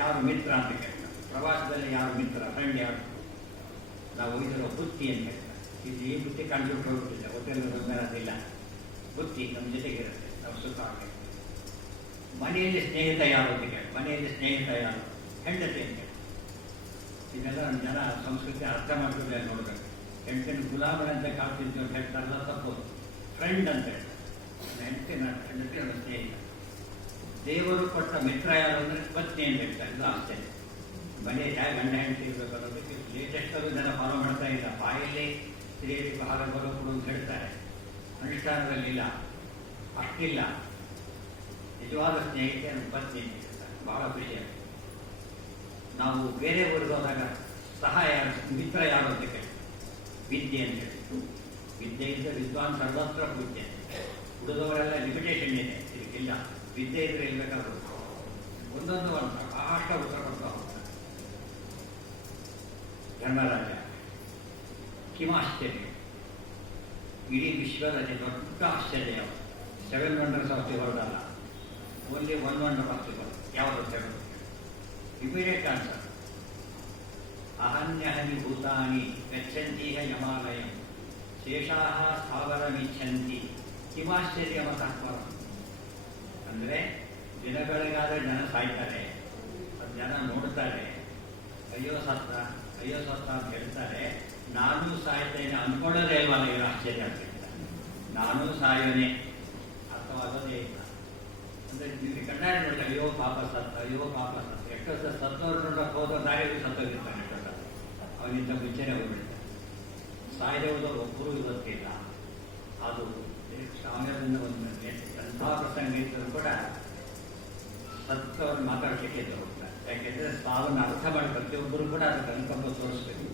ಯಾರು ಮಿತ್ರ ಅಂತ ಕೇಳ್ತಾರೆ. ಪ್ರವಾಸದಲ್ಲಿ ಯಾರು ಮಿತ್ರ, ಫ್ರೆಂಡ್ ಯಾರು? ನಾವು ಹೋಗಿರೋ ಬುತ್ತಿ ಅಂತ ಹೇಳ್ತಾರೆ. ಇದು ಈ ಬುತ್ತಿ ಕಂಡುಬಿಟ್ಟು ಹೋಗ್ತಿಲ್ಲ, ಹೋಟೆಲ್ ಬಂದಿಲ್ಲ. ಬುತ್ತಿ ನಮ್ಮ ಜೊತೆಗಿರುತ್ತೆ, ನಾವು ಸುಖ ಆಗಬೇಕು. ಮನೆಯಲ್ಲಿ ಸ್ನೇಹಿತ ಯಾರು ಅಂತ ಕೇಳಿ, ಮನೆಯಲ್ಲಿ ಸ್ನೇಹಿತ ಯಾರು? ಹೆಂಡತಿ ಅಂತ ಹೇಳಿ. ಇದೆಲ್ಲ ನಮ್ಮ ಜನ ಸಂಸ್ಕೃತಿ ಅರ್ಥ ಮಾಡ್ತಿದ್ದೆ ನೋಡ್ಬೇಕು. ಹೆಂಡತಿನ ಗುಲಾಮನಂತೆ ಕಾಡ್ತಿದ್ವಿ ಅಂತ ಹೇಳ್ತಾರಲ್ಲ, ತಪ್ಪೋದು. ಫ್ರೆಂಡ್ ಅಂತ ಹೇಳ್ತಾರೆ. ಹೆಂಡತಿ ನನ್ನ ಸ್ನೇಹಿತ. ದೇವರು ಕೊಟ್ಟ ಮಿತ್ರ ಯಾರು ಅಂದರೆ ಪತ್ನಿ ಅಂತ ಹೇಳ್ತಾರೆ. ಇದು ಆಶ್ಚರ್ಯ. ಮನೆ ಹೇಗೆ ಗಂಡ ಹೆಂಡತಿ ಇರಬೇಕು ಅನ್ನೋದಕ್ಕೆ ಲೇಟೆಸ್ಟಲ್ಲೂ ಜನ ಫಾಲೋ ಮಾಡ್ತಾ ಇಲ್ಲ. ಬಾಯಲ್ಲಿ ಸ್ತ್ರೀಯರಿಗೆ ಆಹಾರ ಬರೋದು ಅಂತ ಹೇಳ್ತಾರೆ, ಅನುಷ್ಠಾನದಲ್ಲಿ ಇಲ್ಲ, ಅಷ್ಟಿಲ್ಲ. ನಿಜವಾದ ಸ್ನೇಹಿತೆ ನಮ್ಮ ಪತ್ನಿ ಅಂತ ಹೇಳ್ತಾರೆ. ಬಹಳ ಖುಷಿ ಆಗುತ್ತೆ. ನಾವು ಬೇರೆ ಊರಿಗೆ ಹೋದಾಗ ಸಹಾಯ ಮಿತ್ರ ಯಾರು ಅಂತ ಕೇಳಿ, ವಿದ್ಯೆ ಅಂತ ಹೇಳಿ. ವಿದ್ಯೆಯಿಂದ ವಿದ್ವಾನ್ ಸರ್ವತ್ರ ವಿದ್ಯೆ. ಉಳಿದವರೆಲ್ಲ ಲಿಮಿಟೇಷನ್ ಇದೆ, ಇದಕ್ಕಿಲ್ಲ. ವಿದ್ಯೆ ಇದ್ರೆ ಇರಬೇಕಾದ್ರು ಒಂದೊಂದು ಅಷ್ಟ ಉತ್ತರ ಕೊಡ್ತಾ ಹೋಗ್ತಾರೆ. ಧರ್ಮರಾಜ ಕಿಮಾಶ್ಚರ್ಯ, ಇಡೀ ವಿಶ್ವದ ಅತಿ ದೊಡ್ಡ ಆಶ್ಚರ್ಯ. 7 ವಂಡರ್ಸ್ ಆಫ್ ದಿ ವರ್ಲ್ಡ್ ಅಲ್ಲ, only 1 wonder of the world. ಯಾವುದು 7? Immediate answer. ಅಹನ್ಯಹನಿ ಭೂತಾನಿ ಗಚ್ಚಂತೀಹ ಯಮಾಲಯಂ ಶೇಷಾಹ ಸ್ಥಾವರಮಿಚ್ಛಂತಿ ಕಿಮಾಶ್ಚರ್ಯಮತಃ ಪರಂ. ಅಂದರೆ ದಿನಗಳಿಗಾದರೆ ಜನ ಸಾಯ್ತಾರೆ, ಅದು ಜನ ನೋಡ್ತಾರೆ, ಅಯ್ಯೋ ಸತ್ತ ಅಂತ ಹೇಳ್ತಾರೆ. ನಾನೂ ಸಾಯ್ತೇನೆ ಅಂದ್ಕೊಳ್ಳೋದೇ ಇಲ್ವಲ್ಲ, ಇವರು ಆಶ್ಚರ್ಯ ಅಂತ ಹೇಳ್ತಾರೆ. ನಾನೂ ಸಾಯೋನೆ ಅರ್ಥವಾಗೋದೇ ಇಲ್ಲ. ಅಂದರೆ ನಿಮಗೆ ಕಣ್ಣಾರೆ ನೋಡ್ತಾರೆ, ಅಯ್ಯೋ ಪಾಪ ಸತ್ತ. ಎಷ್ಟೋ ಸತ್ತವ್ರು ನೋಡೋಕೆ ಹೋದ ದಾರಿಯಲ್ಲಿ ಸತ್ತೋಗಿರ್ತಾನೆ. ಎಷ್ಟೋ ಸತ್ತ ಅವನಿಂದ ಮುಂಚೆನೆ ಹೋಗ್ಬಿಡ್ತಾರೆ. ಸಾಯದೆ ಹೋದವ್ರು ಒಬ್ಬರು ಇವತ್ತಿಲ್ಲ. ಅದು ಸಾಮಾನ್ಯದಿಂದ ಒಂದು ಎಂಥ ಪ್ರಸಂಗ ಇದ್ದರೂ ಕೂಡ ಸತ್ತವ್ರು ಮಾತಾಡೋಕ್ಕೆ ಹೋಗ್ತಾರೆ. ಯಾಕೆಂದರೆ ಸಾವನ್ನು ಅರ್ಥ ಮಾಡಿ ಪ್ರತಿಯೊಬ್ಬರು ಕೂಡ ಅದಕ್ಕೆ ಅನುಕಂಪ ತೋರಿಸ್ಬೇಕು.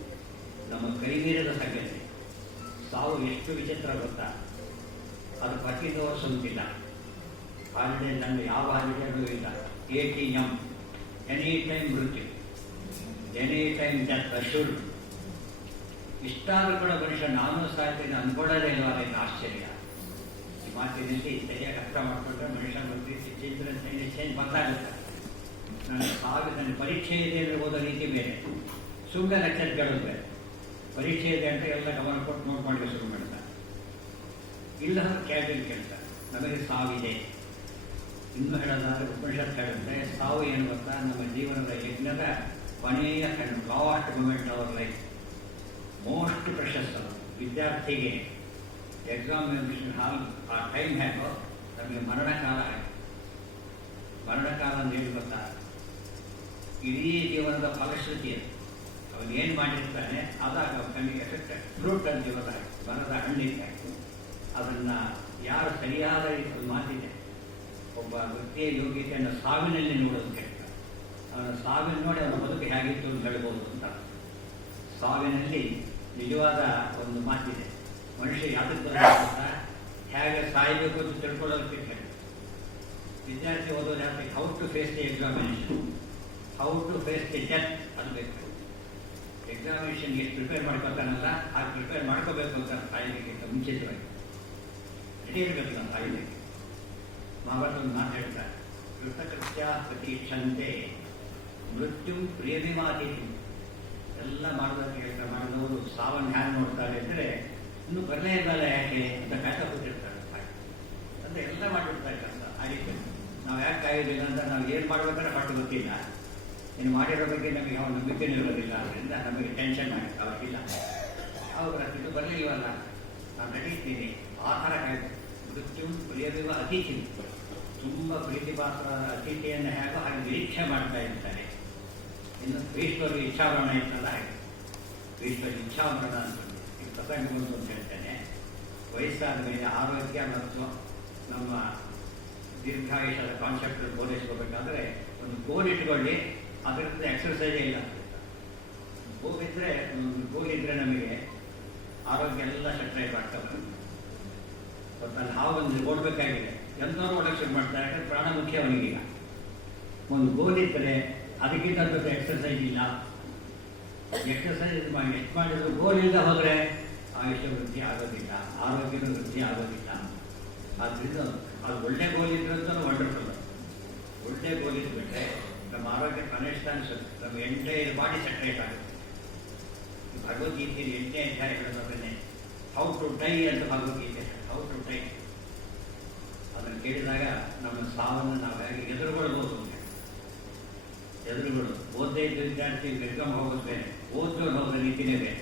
ನಮ್ಮ ಕೈ ಮೀರಿದ ಸಂಗತಿ. ಸಾವು ಎಷ್ಟು ವಿಚಿತ್ರ ಗೊತ್ತಾ? ಅದು ಪ್ರತಿದವರು ಸ್ವಂತಿಲ್ಲ. ಹಾಲಿಡೇ ನನಗೆ ಯಾವ ಹಾಲಿಡೇನೂ ಇಲ್ಲ. ATM, ಎನಿ ಟೈಮ್ ಮೃತ್ಯು, ಎನಿ ಟೈಮ್ ಡೆತ್ ಅಶೂರ್ಡ್. ಇಷ್ಟಾದರೂ ಕೂಡ ಮನುಷ್ಯ ನಾನು ಸಾಯ್ತೇನೆ ಅಂದ್ಕೊಳ್ಳೋದೇ ಇಲ್ವಲ್ಲ, ಇದು ಆಶ್ಚರ್ಯ. ಈ ಮಾತಿನಲ್ಲಿ ಸರಿಯಾಗಿ ಅರ್ಥ ಮಾಡಿಕೊಂಡ್ರೆ ಮನುಷ್ಯ ಚೇಂಜ್ ಬಂದಾಗುತ್ತೆ. ನನ್ನ ಪರೀಕ್ಷೆ ಇದೆ ಅಂದರೆ ಓದೋ ರೀತಿ ಬೇರೆ, ಸುಮ್ಮನೆ ಲೆಕ್ಚರ್ ಕೇಳೋದು ಬೇರೆ. ಪರೀಕ್ಷೆ ಇದೆ ಅಂತ ಎಲ್ಲ ಗಮನ ಕೊಟ್ಟು ನೋಡ್ಕೊಂಡು ಶುರು ಮಾಡ್ತಾರೆ. ಇಲ್ಲ ಕ್ಯಾಬಿನ್ ಕೇಳ್ತಾರೆ, ನಮಗೆ ಸಾವಿದೆ. ಇನ್ನು ಹೇಳೋದಾದ್ರೆ ಉಪನಿಷತ್ ಹೇಳಿದ್ರೆ ಸಾವು ಏನು ಗೊತ್ತಾ? ನಮ್ಮ ಜೀವನದ ಯಜ್ಞದ ಕೊನೆಯ last moment our life. Most precious. ಅದು ವಿದ್ಯಾರ್ಥಿಗೆ ಎಕ್ಸಾಮಿನೇಷನ್ ಹಾಲ್ ಆ ಟೈಮ್ ಹೇಗೋ ನಮಗೆ ಮರಣಕಾಲ ಆಯಿತು. ಮರಣಕಾಲ ಅಂತ ಹೇಳಿ ಗೊತ್ತಾ? ಇಡೀ ಜೀವನದ ಫಲಶ್ರುತಿ ಅದು. ಅವನು ಏನು ಮಾಡಿರ್ತಾನೆ ಅದಾಗ ಕಣ್ಣಿಗೆ ಎಫೆಕ್ಟ್. ಫ್ರೂಟ್ ಅಂತ ಗೊತ್ತಾಯಿತು, ಮರದ ಹಣ್ಣಿದ್ದಾಯಿತು. ಅದನ್ನು ಯಾರು ಸರಿಯಾದ ಒಂದು ಮಾತಿದೆ, ಒಬ್ಬ ವ್ಯಕ್ತಿಯ ಯೋಗ್ಯತೆಯನ್ನು ಸಾವಿನಲ್ಲಿ ನೋಡೋದು ಕೆಟ್ಟ. ಅವನ ಸಾವಿನ ನೋಡಿ ಅವನ ಬದುಕು ಹೇಗಿತ್ತು ಅಂತ ಹೇಳ್ಬೋದು ಅಂತ. ಸಾವಿನಲ್ಲಿ ನಿಜವಾದ ಒಂದು ಮಾತಿದೆ. ಮನುಷ್ಯ ಯಾತಕ್ಕೆ ಬಂದ ಹೇಗೆ ಸಾಯಬೇಕು ಅಂತ ತಿಳ್ಕೊಳ್ಳೋದಕ್ಕೆ ಹೇಳಿ ವಿದ್ಯಾರ್ಥಿ ಓದೋದು ಯಾಕೆ how to face the examination, how to face the death ಅದು ಬೇಕು. ಎಕ್ಸಾಮಿನೇಷನ್ ಎಷ್ಟು ಪ್ರಿಪೇರ್ ಮಾಡ್ಕೊತಾನಲ್ಲ ಹಾಗೆ ಪ್ರಿಪೇರ್ ಮಾಡ್ಕೋಬೇಕು ಅಂತ ಸಾಯಲಿಕ್ಕಿಂತ ಮುಂಚಿತವಾಗಿ ರೆಡಿ ಇರಬೇಕು ನಾವು ಸಾಯಲಿಕ್ಕೆ. ಮಹಾಭಾರತ ಒಂದು ಮಾತು ಹೇಳ್ತಾರೆ, ಕೃತಕೃತ್ಯ ಪ್ರತೀಕ್ಷಂತೆ ಮೃತ್ಯು ಪ್ರಿಯವಿಮಾತಿಥಿ. ಎಲ್ಲ ಮಾಡೋದಕ್ಕೆ ಹೇಳ್ತಾರೆ, ಮಾಡಿದವರು ಸಾವನ್ನು ಹ್ಯಾಂಗ್ ನೋಡ್ತಾರೆ ಅಂದರೆ ಇನ್ನೂ ಬರಲೇ ಇರಲ್ಲ ಯಾಕೆ ಅಂತ ಕಾಯ್ತಾ ಕೂತಿರ್ತಾರೆ. ಅಂದರೆ ಎಲ್ಲ ಮಾಡಿರ್ತಾರೆ ಅಂತ ಆಗಿದೆ. ನಾವು ಯಾಕೆ ಕಾಯೋದಿಲ್ಲ ಅಂತ ನಾವು ಏನು ಮಾಡ್ಬೇಕಾದ್ರೆ ಪಾಠ ಗೊತ್ತಿಲ್ಲ, ಇನ್ನು ಮಾಡಿರೋ ಬಗ್ಗೆ ನಮಗೆ ಯಾವ ನಂಬಿಕೆನೂ ಇರೋದಿಲ್ಲ. ಅದರಿಂದ ನಮಗೆ ಟೆನ್ಷನ್ ಆಗುತ್ತೆ. ಅವ್ರಿಗಿಲ್ಲ ಯಾವ ಇದು ಬರಲಿಲ್ವಲ್ಲ, ನಾನು ನಡೀತೀನಿ ಆ ಥರ ಕಾಯ್ತು. ಮೃತ್ಯು ಪ್ರಿಯವಿವ ಅತಿಥಿ, ತುಂಬ ಪ್ರೀತಿ ಪಾತ್ರವಾದ ಅತಿಥಿಯನ್ನು ಹೇಗೋ ಹಾಗೆ ನಿರೀಕ್ಷೆ ಮಾಡ್ತಾ ಇರ್ತಾರೆ. ಇನ್ನು ಭೀಷ್ಮರು ಇಚ್ಛಾಮರಣ ಇತ್ತಲ್ಲ, ಹಾಗೆ ಭೀಷ್ಮರು ಇಚ್ಛಾಮರಣ ಅಂತ ಇದು ಪ್ರಸಂಗ ಬಂತು ಅಂತ ಹೇಳ್ತೇನೆ. ವಯಸ್ಸಾದ ಮೇಲೆ ಆರೋಗ್ಯ ಮತ್ತು ನಮ್ಮ ದೀರ್ಘಾಯುಷದ ಕಾನ್ಸೆಪ್ಟ್ ಬೋಧಿಸ್ಕೋಬೇಕಾದ್ರೆ ಒಂದು ಗೋಲ್ ಇಟ್ಕೊಳ್ಳಿ, ಅದರಿಂದ ಎಕ್ಸರ್ಸೈಜೇ ಇಲ್ಲ. ಗೋಲ್ ಇದ್ರೆ ನಮಗೆ ಆರೋಗ್ಯ ಎಲ್ಲ ಸೆಟ್ರೈಟ್ ಆಗ್ತವೆ. ಮತ್ತು ಅಲ್ಲಿ ಹಾವೊಂದು ಓಡಬೇಕಾಗಿದೆ, ಎಂಥವ್ರು ಓಡಕ್ಕೆ ಶುರು ಮಾಡ್ತಾರೆ. ಯಾಕಂದ್ರೆ ಪ್ರಾಣ ಮುಖ್ಯ ಅವನಿಗೀಗ. ಒಂದು ಗೋಲ್ ಇದ್ದರೆ ಅದಕ್ಕಿಂತ ದೊಡ್ಡ ಎಕ್ಸರ್ಸೈಜ್ ಇಲ್ಲ. ಎಕ್ಸರ್ಸೈಜ್ ಎಷ್ಟು ಮಾಡಿದ್ರು ಗೋಲ್ ಇಲ್ಲದೆ ಹೋದರೆ ಆಯುಷ್ಯ ವೃದ್ಧಿ ಆಗೋದಿಲ್ಲ, ಆರೋಗ್ಯದ ವೃದ್ಧಿ ಆಗೋದಿಲ್ಲ. ಆದ್ದರಿಂದ ಅದು ಒಳ್ಳೆ ಗೋಲ್ ಇದ್ರಂತೂ ವಂಡರ್ಫುಲ್. ಒಳ್ಳೆ ಗೋಲ್ ಇದ್ಬಿಟ್ರೆ ನಮ್ಮ ಆರೋಗ್ಯ ಕನಿಷ್ಠ ಅನಿಸುತ್ತೆ, ನಮ್ಮ ಎಂಟೈರ್ ಬಾಡಿ ಸೆಟ್ರೇಟ್ ಆಗುತ್ತೆ. ಭಗವದ್ಗೀತೆಯಲ್ಲಿ 8ನೇ ಅಧ್ಯಾಯ ಹೇಳೋದನ್ನೇ ಹೌ ಟು ಡೈ ಅಂತ ಭಗವದ್ಗೀತೆ. ಹೌ ಟು ಡೈ ಅದನ್ನು ಕೇಳಿದಾಗ ನಮ್ಮ ಸಾವನ್ನು ನಾವು ಹೇಗೆ ಎದುರುಗೊಳ್ಬೋದು ಅಂತ. ಎದುರುಗಳು ಓದ್ದೇ ಇದ್ದ ವಿದ್ಯಾರ್ಥಿ ಎಕ್ಸಾಮ್ ಹೋಗೋದು ಬೇರೆ, ಓದ್ದೋರು ಹೋಗೋ ರೀತಿಯೇ ಬೇರೆ.